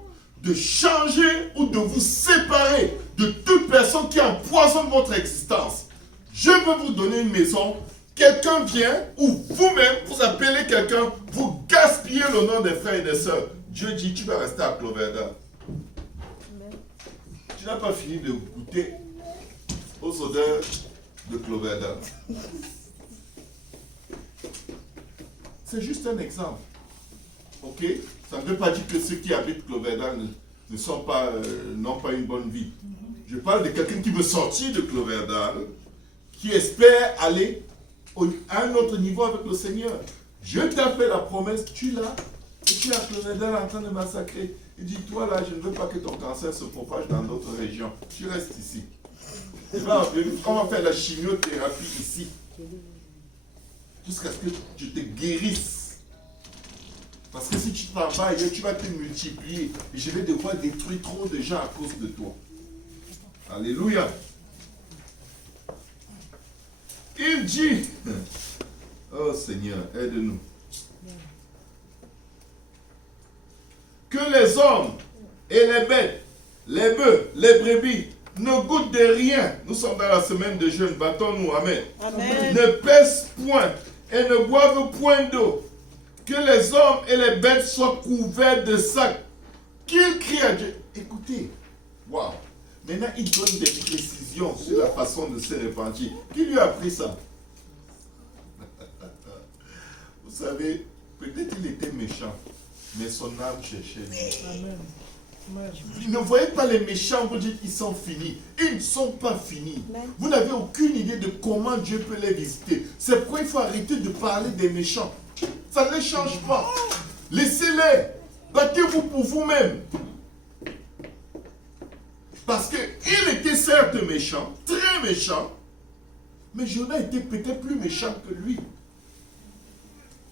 de changer ou de vous séparer de toute personne qui empoisonne votre existence. Je veux vous donner une maison, quelqu'un vient ou vous-même vous appelez quelqu'un, vous gaspillez le nom des frères et des sœurs. Dieu dit tu vas rester à Cloverdale. Tu n'as pas fini de goûter aux odeurs de Cloverdale. C'est juste un exemple. Ok? Ça ne veut pas dire que ceux qui habitent Cloverdale n'ont pas une bonne vie. Je parle de quelqu'un qui veut sortir de Cloverdale, qui espère aller à un autre niveau avec le Seigneur. Je t'a fait la promesse, tu l'as, et tu es à Cloverdale en train de massacrer. Il dit, toi là, je ne veux pas que ton cancer se propage dans d'autres régions. Tu restes ici. On va faire la chimiothérapie ici. Jusqu'à ce que je te guérisse. Parce que si tu travailles, tu vas te multiplier. Et je vais devoir détruire trop de gens à cause de toi. Alléluia. Il dit, oh Seigneur, aide-nous. Que les hommes et les bêtes, les bœufs, les brebis, ne goûtent de rien. Nous sommes dans la semaine de jeûne, battons-nous, amen. Amen. Ne pèsent point et ne boivent point d'eau. Que les hommes et les bêtes soient couverts de sacs. Qu'ils crient à Dieu. Écoutez, waouh. Maintenant, il donne des précisions sur la façon de se repentir. Qui lui a appris ça? Vous savez, peut-être il était méchant, mais son âme cherchait Dieu. Ne voyez pas les méchants, vous dites ils sont finis. Ils ne sont pas finis. Amen. Vous n'avez aucune idée de comment Dieu peut les visiter. C'est pourquoi il faut arrêter de parler des méchants. Ça ne les change pas. Laissez-les. Battez-vous pour vous-même. Parce qu'il était certes méchant, très méchant, mais Jonas était peut-être plus méchant que lui.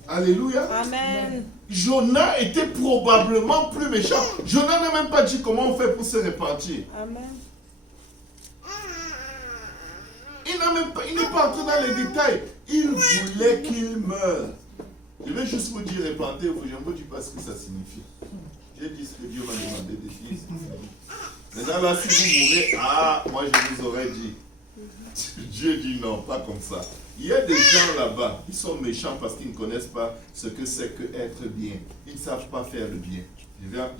Alléluia. Amen. Jonas était probablement plus méchant. Jonas n'a même pas dit comment on fait pour se repentir. Amen. Il n'est pas entré dans les détails. Il voulait qu'il meure. Je vais juste vous dire repentez-vous. Je ne vous dis pas ce que ça signifie. J'ai dit ce que Dieu m'a demandé de dire. Maintenant là, si vous mourrez, moi je vous aurais dit. Dieu dit non, pas comme ça. Il y a des gens là-bas, ils sont méchants parce qu'ils ne connaissent pas ce que c'est que être bien. Ils ne savent pas faire le bien.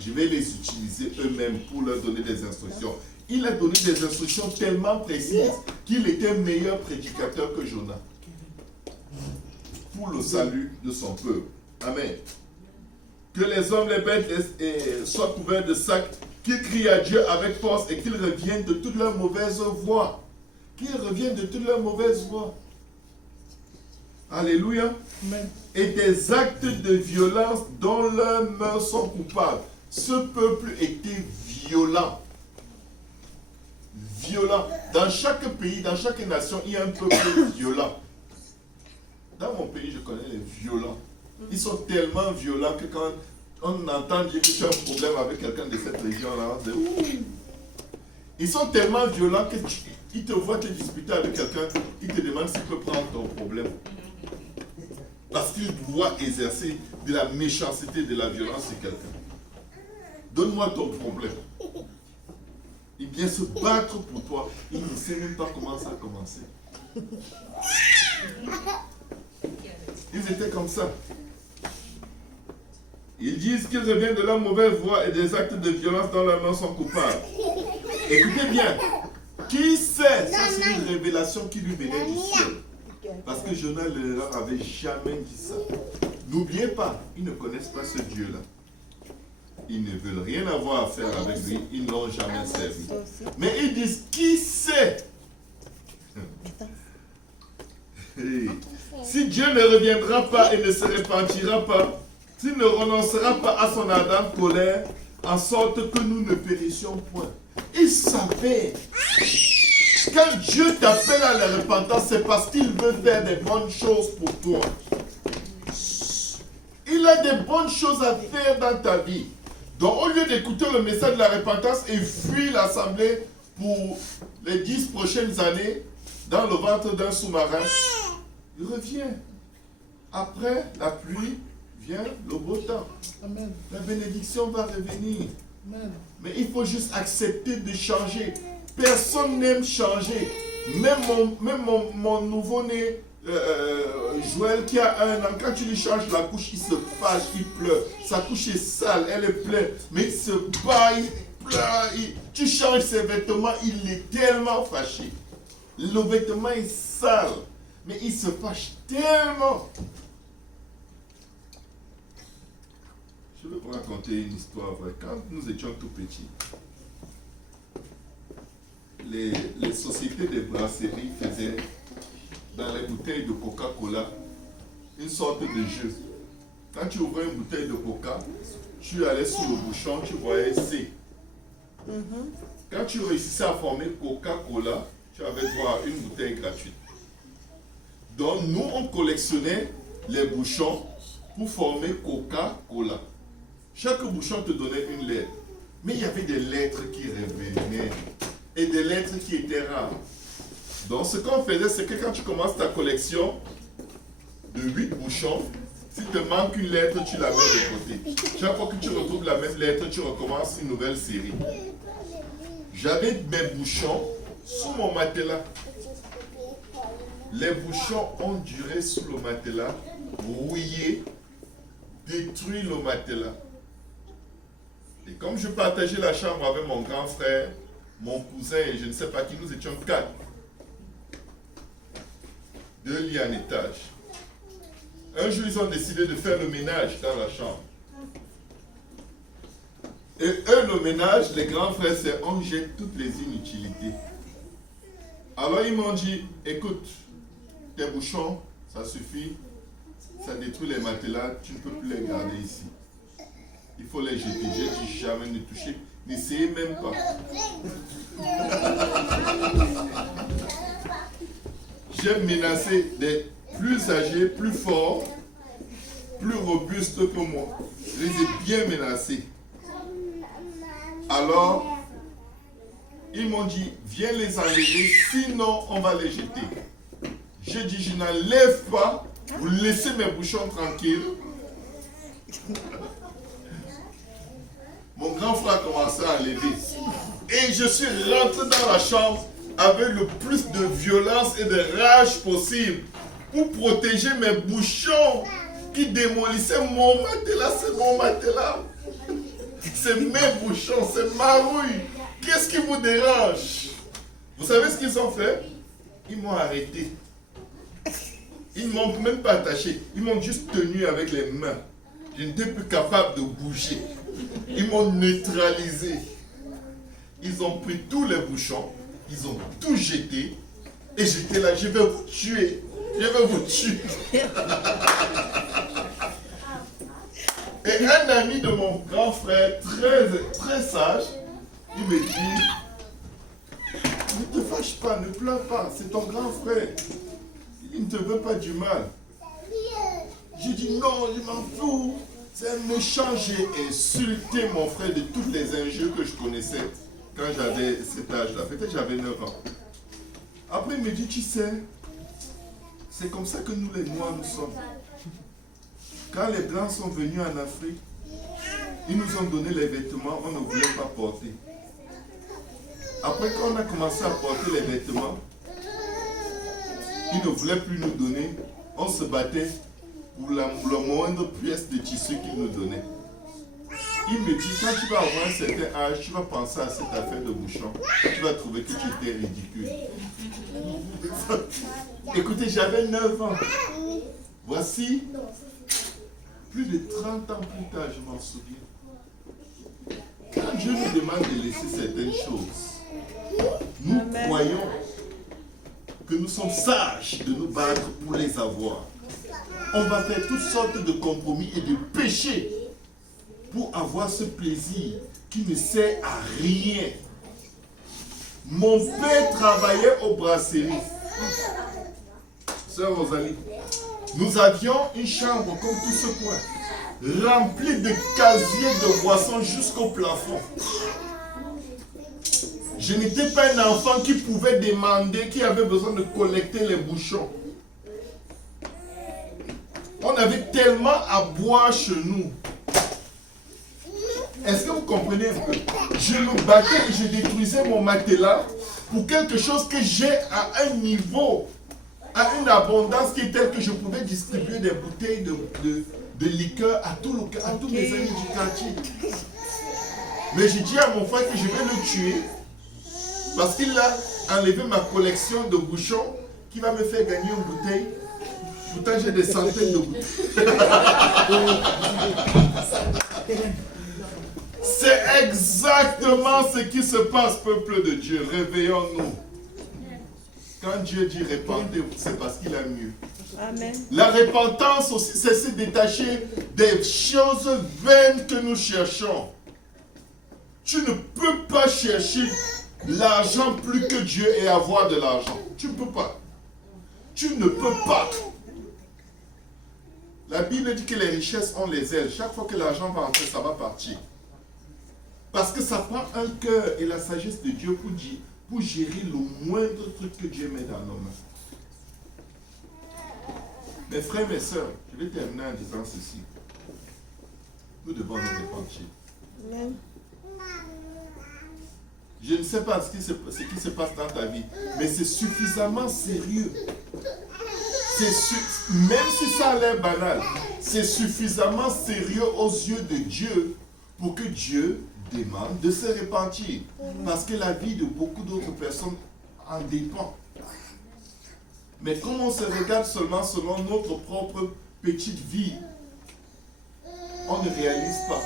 Je vais les utiliser eux-mêmes pour leur donner des instructions. Il a donné des instructions tellement précises qu'il était meilleur prédicateur que Jonas. Pour le salut de son peuple. Amen. Que les hommes, les bêtes soient couverts de sacs, qu'ils crient à Dieu avec force et qu'ils reviennent de toutes leurs mauvaises voies. Qu'ils reviennent de toutes leurs mauvaises voies. Alléluia. Amen. Et des actes de violence dont leurs mains sont coupables. Ce peuple était violent. Violent. Dans chaque pays, dans chaque nation, il y a un peuple violent. Dans mon pays, je connais les violents. Ils sont tellement violents que quand on entend dire que tu as un problème avec quelqu'un de cette région-là, on dit ouh. Ils sont tellement violents qu'ils te voient te disputer avec quelqu'un, ils te demandent s'il peut prendre ton problème. Parce qu'ils voient exercer de la méchanceté, de la violence sur quelqu'un. Donne-moi ton problème. Il vient se battre pour toi. Il ne sait même pas comment ça a commencé. Ils étaient comme ça. Ils disent qu'ils reviennent de leur mauvaise voie et des actes de violence dans leurs mains sont coupables. Écoutez bien. Qui sait? Ça, c'est une révélation qui lui venait du ciel. Parce que Jonas ne leur avait jamais dit ça. N'oubliez pas, ils ne connaissent pas ce Dieu-là. Ils ne veulent rien avoir à faire avec lui. Ils n'ont jamais servi. Mais ils disent, qui sait? Si Dieu ne reviendra pas et ne se repentira pas, s'il ne renoncera pas à son ardente colère, en sorte que nous ne périssions point. Ils savaient. Quand Dieu t'appelle à la repentance, c'est parce qu'il veut faire des bonnes choses pour toi. Il a des bonnes choses à faire dans ta vie. Donc au lieu d'écouter le message de la repentance et fuir l'assemblée pour les 10 prochaines années dans le ventre d'un sous-marin, il revient. Après la pluie vient le beau temps. Amen. La bénédiction va revenir. Amen. Mais il faut juste accepter de changer. Personne n'aime changer. Même mon nouveau-né, Joël, qui a 1 an, quand tu lui changes la couche, il se fâche, il pleure. Sa couche est sale, elle est pleine. Mais il se bat, il pleure. Tu changes ses vêtements, il est tellement fâché. Le vêtement est sale, mais il se fâche tellement. Je vais vous raconter une histoire vraie. Quand nous étions tout petits, les sociétés de brasserie faisaient dans les bouteilles de Coca-Cola une sorte de jeu. Quand tu ouvrais une bouteille de Coca, tu allais sous le bouchon, tu voyais C. Quand tu réussissais à former Coca-Cola, tu avais droit à une bouteille gratuite. Donc nous, on collectionnait les bouchons pour former Coca-Cola. Chaque bouchon te donnait une lettre. Mais il y avait des lettres qui revenaient et des lettres qui étaient rares. Donc ce qu'on faisait, c'est que quand tu commences ta collection de 8 bouchons, s'il te manque une lettre, tu la mets de côté. Chaque fois que tu retrouves la même lettre, tu recommences une nouvelle série. J'avais mes bouchons sous mon matelas. Les bouchons ont duré sous le matelas, rouillé, détruit le matelas. Et comme je partageais la chambre avec mon grand frère, mon cousin et je ne sais pas qui, nous étions 4. 2 lits en étage. Un jour, ils ont décidé de faire le ménage dans la chambre. Et eux, le ménage, les grands frères, c'est on jette toutes les inutilités. Alors ils m'ont dit, écoute, tes bouchons, ça suffit, ça détruit les matelas, tu ne peux plus les garder ici. Il faut les jeter. J'ai dit jamais ne toucher, n'essayez même pas. J'ai menacé des plus âgés, plus forts, plus robustes que moi. Je les ai bien menacés. Alors, ils m'ont dit, viens les enlever, sinon on va les jeter. J'ai dit, je n'enlève pas, vous laissez mes bouchons tranquilles. Mon grand frère a commencé à enlever. Et je suis rentré dans la chambre avec le plus de violence et de rage possible pour protéger mes bouchons qui démolissaient mon matelas. C'est mon matelas. C'est mes bouchons, c'est ma rouille. Qu'est-ce qui vous dérange? Vous savez ce qu'ils ont fait? Ils m'ont arrêté. Ils ne m'ont même pas attaché. Ils m'ont juste tenu avec les mains. Je n'étais plus capable de bouger. Ils m'ont neutralisé. Ils ont pris tous les bouchons. Ils ont tout jeté. Et j'étais là, je vais vous tuer. Je vais vous tuer. Et un ami de mon grand frère, très sage, il me dit, ne te fâche pas, ne pleure pas, c'est ton grand frère. Il ne te veut pas du mal. J'ai dit non, je m'en fous. C'est un méchant, j'ai insulté mon frère de toutes les injures que je connaissais quand j'avais cet âge-là. Peut-être j'avais 9 ans. Après, il me dit, tu sais, c'est comme ça que nous les Noirs nous sommes. Quand les Blancs sont venus en Afrique, ils nous ont donné les vêtements, on ne voulait pas porter. Après, quand on a commencé à porter les vêtements, ils ne voulaient plus nous donner. On se battait pour la moindre pièce de tissu qu'ils nous donnaient. Il me dit, quand tu vas avoir un certain âge, tu vas penser à cette affaire de bouchon. Tu vas trouver que tu étais ridicule. Écoutez, j'avais 9 ans. Voici, plus de 30 ans plus tard, je m'en souviens. Quand Dieu nous demande de laisser certaines choses, nous croyons que nous sommes sages de nous battre pour les avoir. On va faire toutes sortes de compromis et de péchés pour avoir ce plaisir qui ne sert à rien. Mon père travaillait aux brasseries. Sœur Rosalie, nous avions une chambre comme tout ce coin, remplie de casiers de boissons jusqu'au plafond. Je n'étais pas un enfant qui pouvait demander, qui avait besoin de collecter les bouchons. On avait tellement à boire chez nous. Est-ce que vous comprenez un peu? Je me battais et je détruisais mon matelas pour quelque chose que j'ai à un niveau, à une abondance qui est telle que je pouvais distribuer des bouteilles de liqueur à tous mes amis du quartier. Mais j'ai dit à mon frère que je vais le tuer parce qu'il a enlevé ma collection de bouchons qui va me faire gagner une bouteille. Pourtant, j'ai des centaines de bouteilles. C'est exactement ce qui se passe, peuple de Dieu. Réveillons-nous. Quand Dieu dit répandez-vous, c'est parce qu'il a mieux. Amen. La repentance aussi, c'est se détacher des choses vaines que nous cherchons. Tu ne peux pas chercher l'argent plus que Dieu et avoir de l'argent. Tu ne peux pas. Tu ne peux pas. La Bible dit que les richesses ont les ailes. Chaque fois que l'argent va entrer, ça va partir. Parce que ça prend un cœur et la sagesse de Dieu pour gérer le moindre truc que Dieu met dans nos mains. Mes frères, mes sœurs, je vais terminer en disant ceci. Nous devons nous repentir. Amen. Je ne sais pas ce qui se passe dans ta vie, mais c'est suffisamment sérieux. Même si ça a l'air banal, c'est suffisamment sérieux aux yeux de Dieu pour que Dieu demande de se repentir. Parce que la vie de beaucoup d'autres personnes en dépend. Mais comme on se regarde seulement selon notre propre petite vie, on ne réalise pas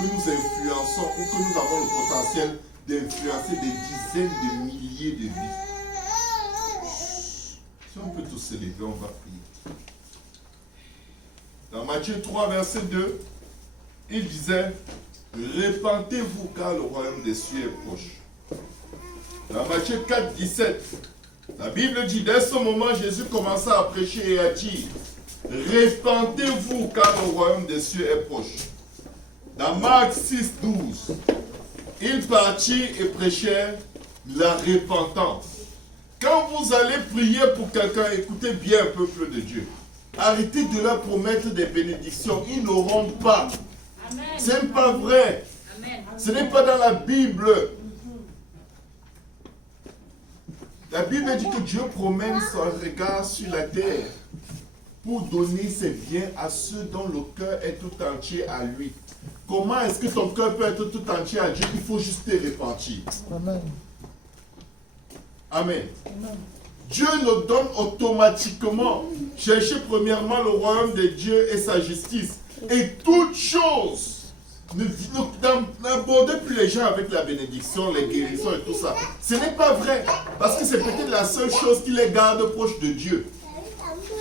que nous influençons ou que nous avons le potentiel d'influencer des dizaines de milliers de vies. Si on peut tous se lever, on va prier. Dans Matthieu 3, verset 2, il disait, répentez-vous car le royaume des cieux est proche. Dans Matthieu 4, 17, la Bible dit, dès ce moment, Jésus commença à prêcher et à dire, répentez-vous car le royaume des cieux est proche. Dans Marc 6, 12, il partit et prêchait la repentance. Quand vous allez prier pour quelqu'un, écoutez bien, peuple de Dieu. Arrêtez de leur promettre des bénédictions. Ils n'auront pas. Ce n'est pas vrai. Amen. Ce n'est pas dans la Bible. La Bible dit que Dieu promène son regard sur la terre pour donner ses biens à ceux dont le cœur est tout entier à lui. Comment est-ce que ton cœur peut être tout entier à Dieu? Il faut juste te repentir. Amen. Amen. Amen. Dieu nous donne automatiquement. Cherchez premièrement le royaume de Dieu et sa justice. Et toutes choses. N'abordez plus les gens avec la bénédiction, les guérisons et tout ça. Ce n'est pas vrai. Parce que c'est peut-être la seule chose qui les garde proches de Dieu.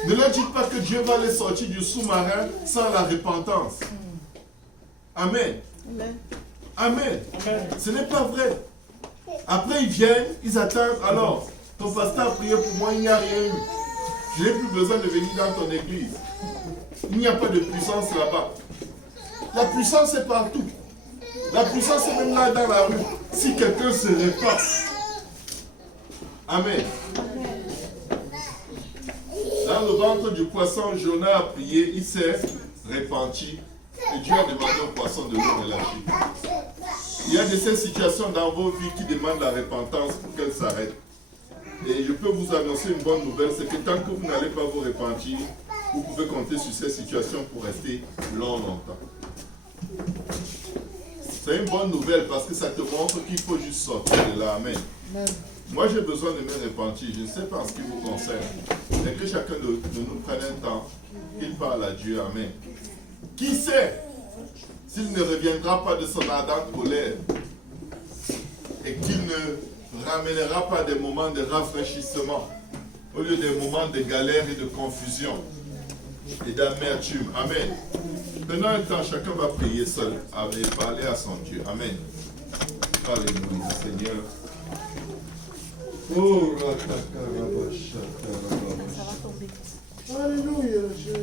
Ne leur dites pas que Dieu va les sortir du sous-marin sans la repentance. Amen. Amen. Amen. Amen. Ce n'est pas vrai. Après, ils viennent, ils attendent. Alors, ton pasteur a prié pour moi, il n'y a rien eu. Je n'ai plus besoin de venir dans ton église. Il n'y a pas de puissance là-bas. La puissance est partout. La puissance est même là dans la rue. Si quelqu'un se répand. Amen. Dans le ventre du poisson, Jonas a prié, il s'est repenti. Et Dieu a demandé au poisson de le relâcher. Il y a de ces situations dans vos vies qui demandent la repentance pour qu'elles s'arrêtent. Et je peux vous annoncer une bonne nouvelle, c'est que tant que vous n'allez pas vous repentir, vous pouvez compter sur ces situations pour rester longtemps. C'est une bonne nouvelle parce que ça te montre qu'il faut juste sortir de là. Amen. Amen. Moi j'ai besoin de me repentir, je ne sais pas ce qui vous concerne. Mais que chacun de nous prenne un temps, qu'il parle à Dieu. Amen. Qui sait s'il ne reviendra pas de son ardente colère et qu'il ne ramènera pas des moments de rafraîchissement au lieu des moments de galère et de confusion et d'amertume. Amen. Pendant un temps, chacun va prier seul et parler à son Dieu. Amen. Alléluia, Seigneur. Oh, alléluia, Jésus.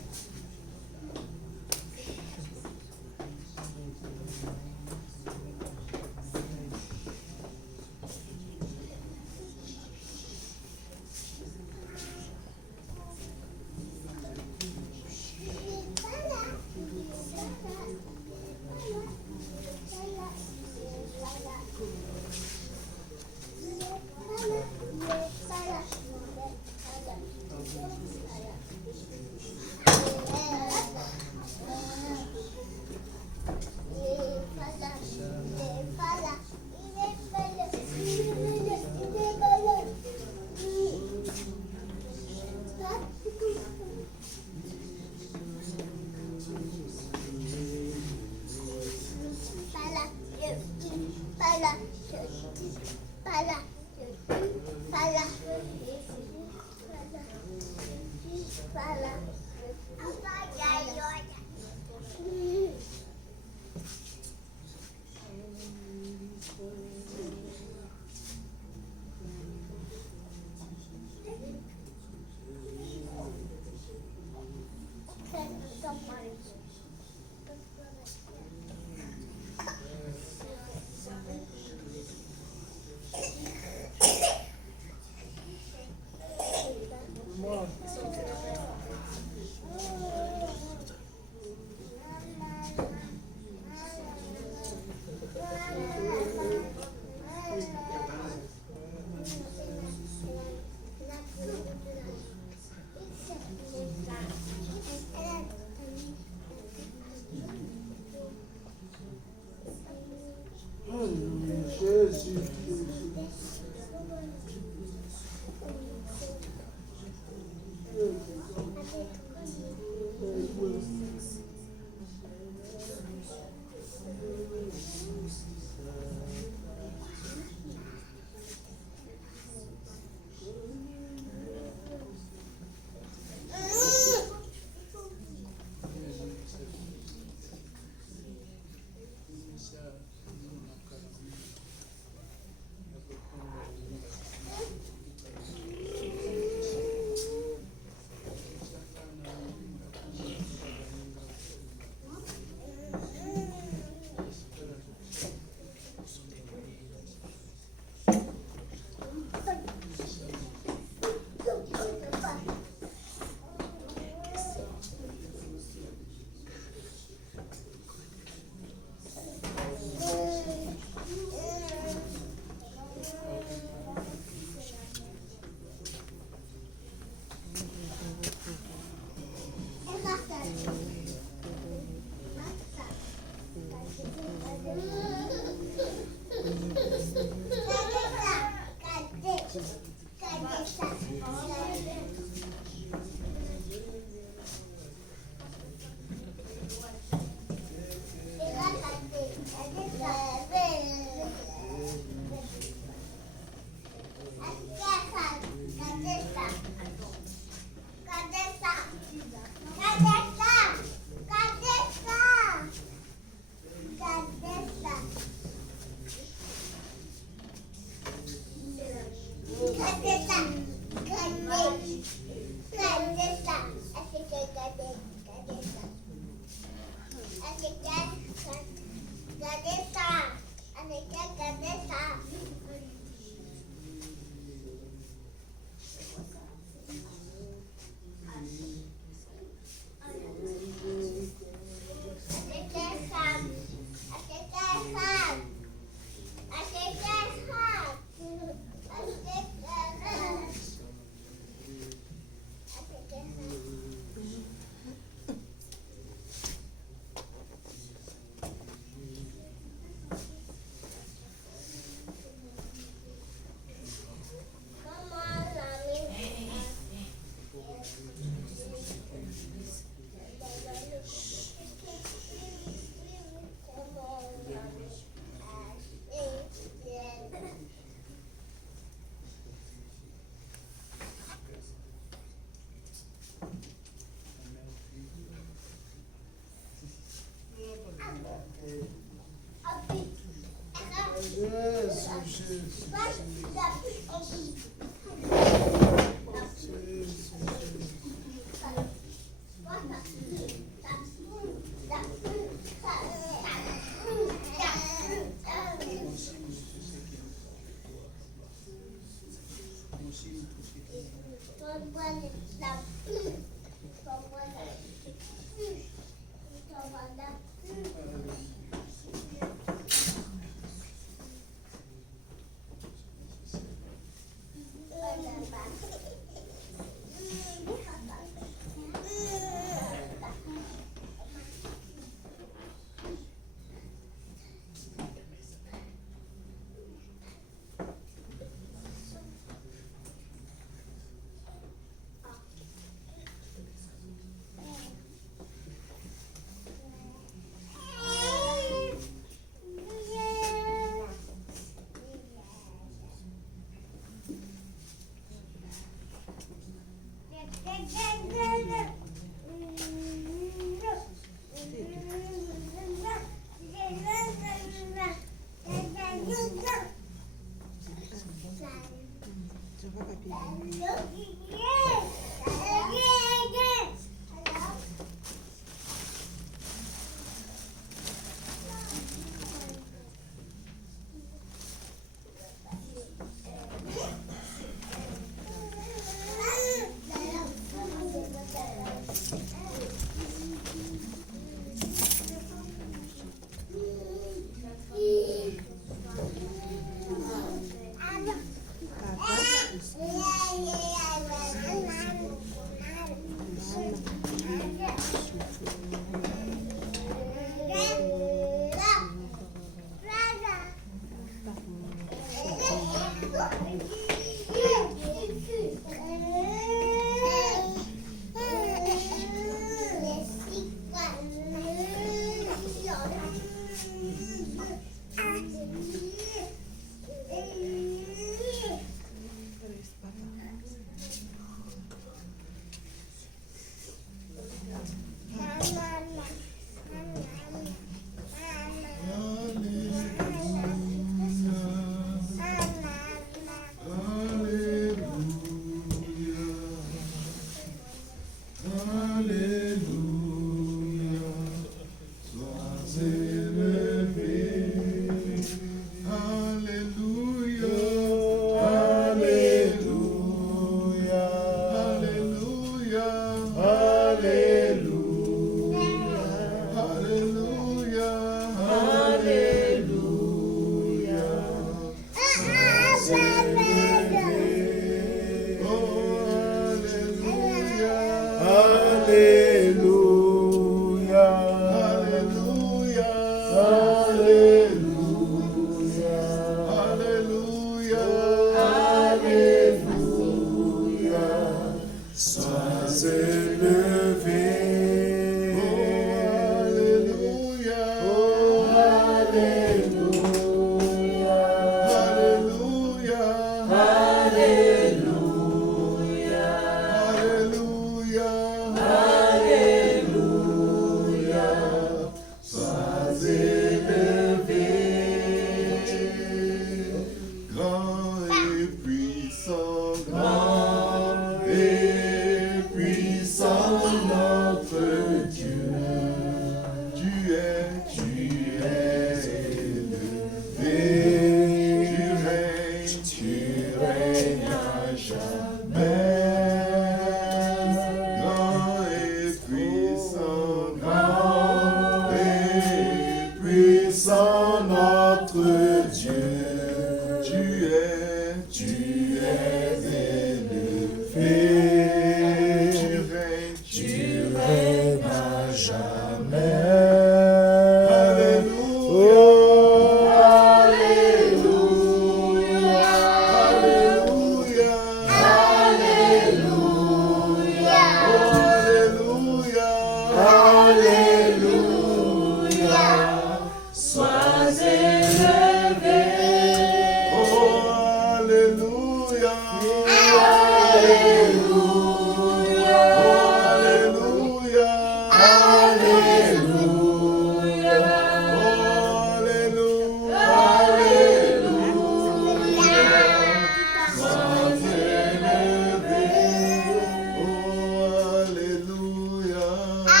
Alléluia.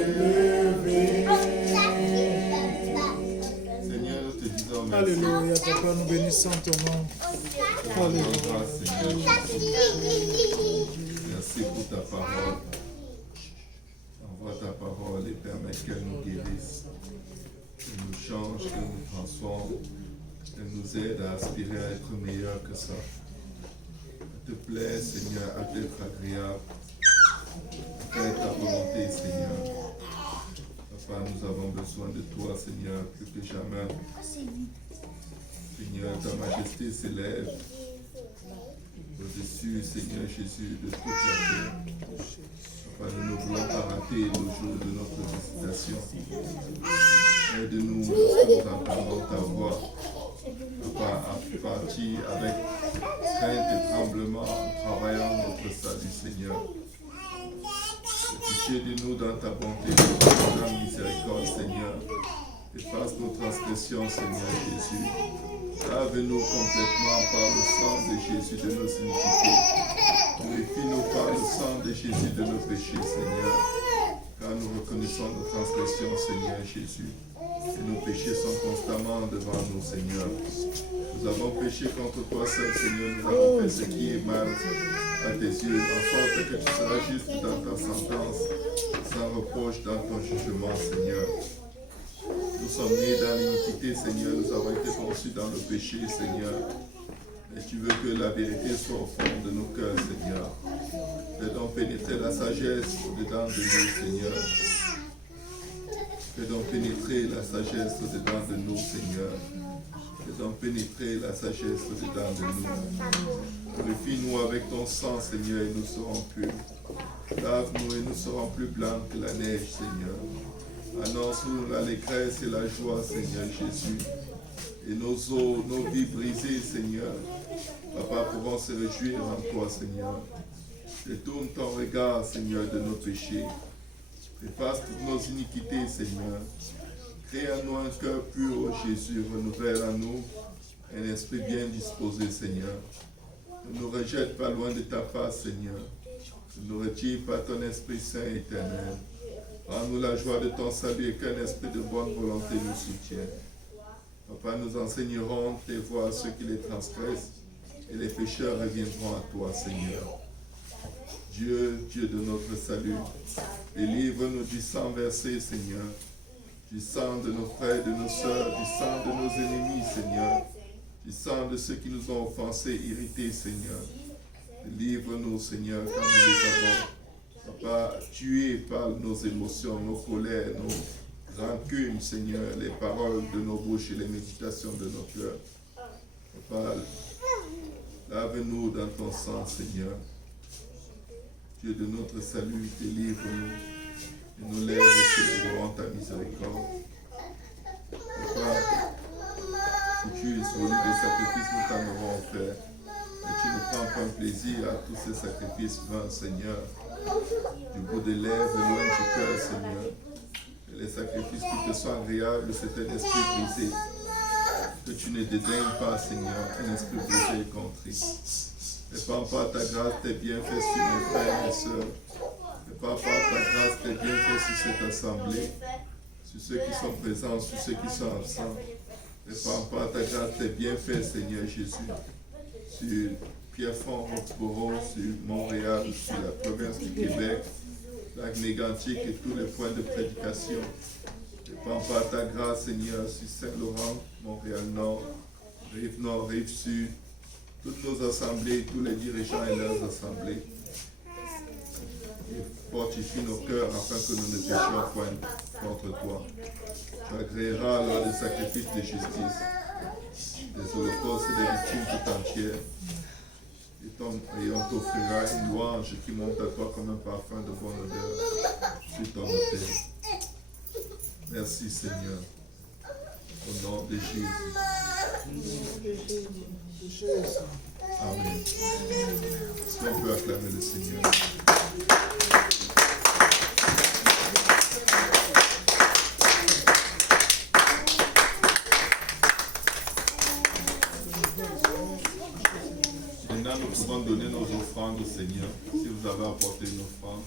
élevé. Seigneur, nous te disons merci. Alléluia, Papa, nous bénissons ton nom. Alléluia. Merci pour ta parole. Envoie ta parole et permets qu'elle nous guérisse, qu'elle nous change, qu'elle nous transforme, qu'elle nous aide à aspirer à être meilleur que ça. S'il te plaît, Seigneur, à t'être agréable. Fais ta volonté, Seigneur. Papa, nous avons besoin de toi, Seigneur, plus que jamais. Seigneur, ta majesté s'élève au-dessus, Seigneur Jésus, de toute la terre. Papa, nous ne voulons pas rater le jour de notre visitation. Aide-nous lorsque nous entendons ta voix. Papa, à partir avec crainte et tremblement en travaillant notre salut, Seigneur. Pitié de nous dans ta bonté, dans ta miséricorde, Seigneur. Efface nos transgressions, Seigneur Jésus. Lave-nous complètement par le sang de Jésus de nos iniquités. Purifie-nous par le sang de Jésus de nos péchés, Seigneur. Car nous reconnaissons nos transgressions, Seigneur Jésus. Et nos péchés sont constamment devant nous, Seigneur. Nous avons péché contre toi seul, Seigneur. Nous avons fait ce qui est mal à tes yeux, en sorte que tu seras juste dans ta sentence, sans reproche dans ton jugement, Seigneur. Nous sommes nés dans l'iniquité, Seigneur. Nous avons été conçus dans le péché, Seigneur. Et tu veux que la vérité soit au fond de nos cœurs, Seigneur. Fais donc pénétrer la sagesse au-dedans de nous, Seigneur. Fais donc pénétrer la sagesse au-dedans de nous, Seigneur. Fais donc pénétrer la sagesse au-dedans de nous. Purifie-nous avec ton sang, Seigneur, et nous serons purs. Lave-nous et nous serons plus blancs que la neige, Seigneur. Annonce-nous l'allégresse et la joie, Seigneur Jésus. Et nos os, nos vies brisées, Seigneur, Papa, pourront se réjouir en toi, Seigneur. Détourne ton regard, Seigneur, de nos péchés. Efface toutes nos iniquités, Seigneur. Crée en nous un cœur pur, ô Jésus. Renouvelle en nous un esprit bien disposé, Seigneur. Ne nous rejette pas loin de ta face, Seigneur. Ne nous retire pas ton Esprit Saint éternel. Rends-nous la joie de ton salut et qu'un esprit de bonne volonté nous soutienne. Papa, nous enseignerons tes voies à ceux qui les transgressent et les pécheurs reviendront à toi, Seigneur. Dieu, Dieu de notre salut, délivre-nous du sang versé, Seigneur, du sang de nos frères, de nos sœurs, du sang de nos ennemis, Seigneur, du sang de ceux qui nous ont offensés, irrités, Seigneur. Délivre-nous, Seigneur, quand nous les avons, Papa, tués par nos émotions, nos colères, nos rancunes, Seigneur, les paroles de nos bouches et les méditations de nos cœurs. Papa, lave-nous dans ton sang, Seigneur. Dieu de notre salut, délivre-nous et nous lève devant ta miséricorde. Papa, si tu es sur des sacrifices, nous t'en avons offert. Et tu ne prends pas plaisir à tous ces sacrifices vains, Seigneur. Du bout des lèvres, loin du cœur, Seigneur. Et les sacrifices qui te sont agréables, c'est un esprit brisé. Que tu ne dédaignes pas, Seigneur, un esprit brisé et contrit. Répands par ta grâce tes bienfaits sur mes frères et mes sœurs. Répands par ta grâce tes bienfaits sur cette assemblée, sur ceux qui sont présents, sur ceux qui sont absents. Répands par ta grâce tes bienfaits, Seigneur Jésus, sur Pierrefonds, Roxboro, sur Montréal, sur la province du Québec, Lac-Mégantic et tous les points de prédication. Répands par ta grâce, Seigneur, sur Saint-Laurent, Montréal-Nord, Rive-Nord, Rive-Sud, toutes nos assemblées, tous les dirigeants et leurs assemblées. Et fortifie nos cœurs afin que nous ne péchions point contre toi. Tu agréeras alors des sacrifices de justice, des holocaustes et des victimes tout entières. Et on t'offrira une louange qui monte à toi comme un parfum de bonne odeur sur ton autel. Merci Seigneur. Au nom de Jésus. Amen. Est-ce qu'on peut acclamer le Seigneur? Maintenant, nous pouvons donner nos offrandes au Seigneur. Si vous avez apporté une offrande.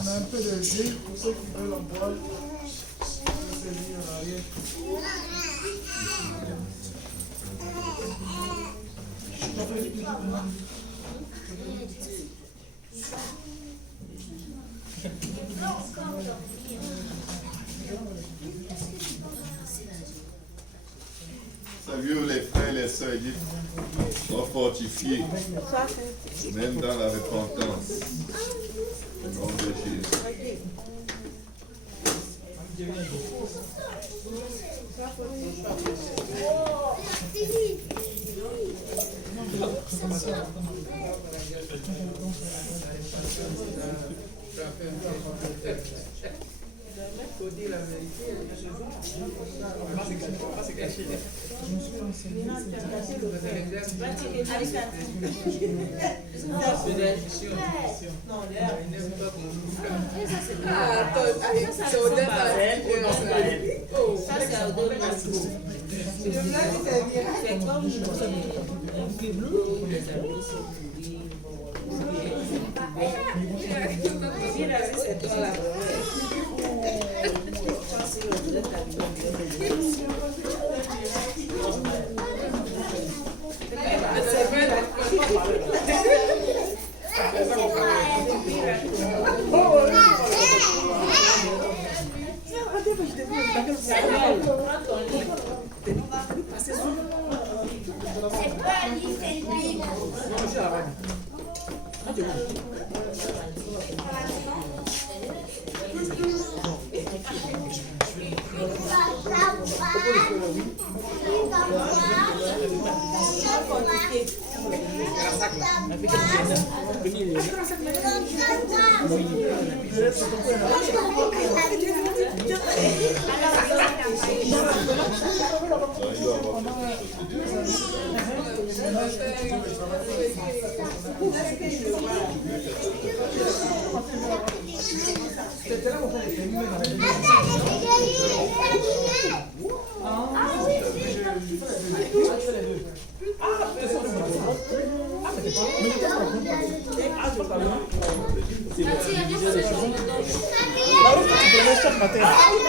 On a un peu de jus pour ceux qui veulent en boire. Je vais servir en arrière. Salut les frères et les sœurs, dites, sois fortifiés, même dans la repentance. Au nom de Jésus. Faut dire la vérité. Pas se cacher. Chaque matin.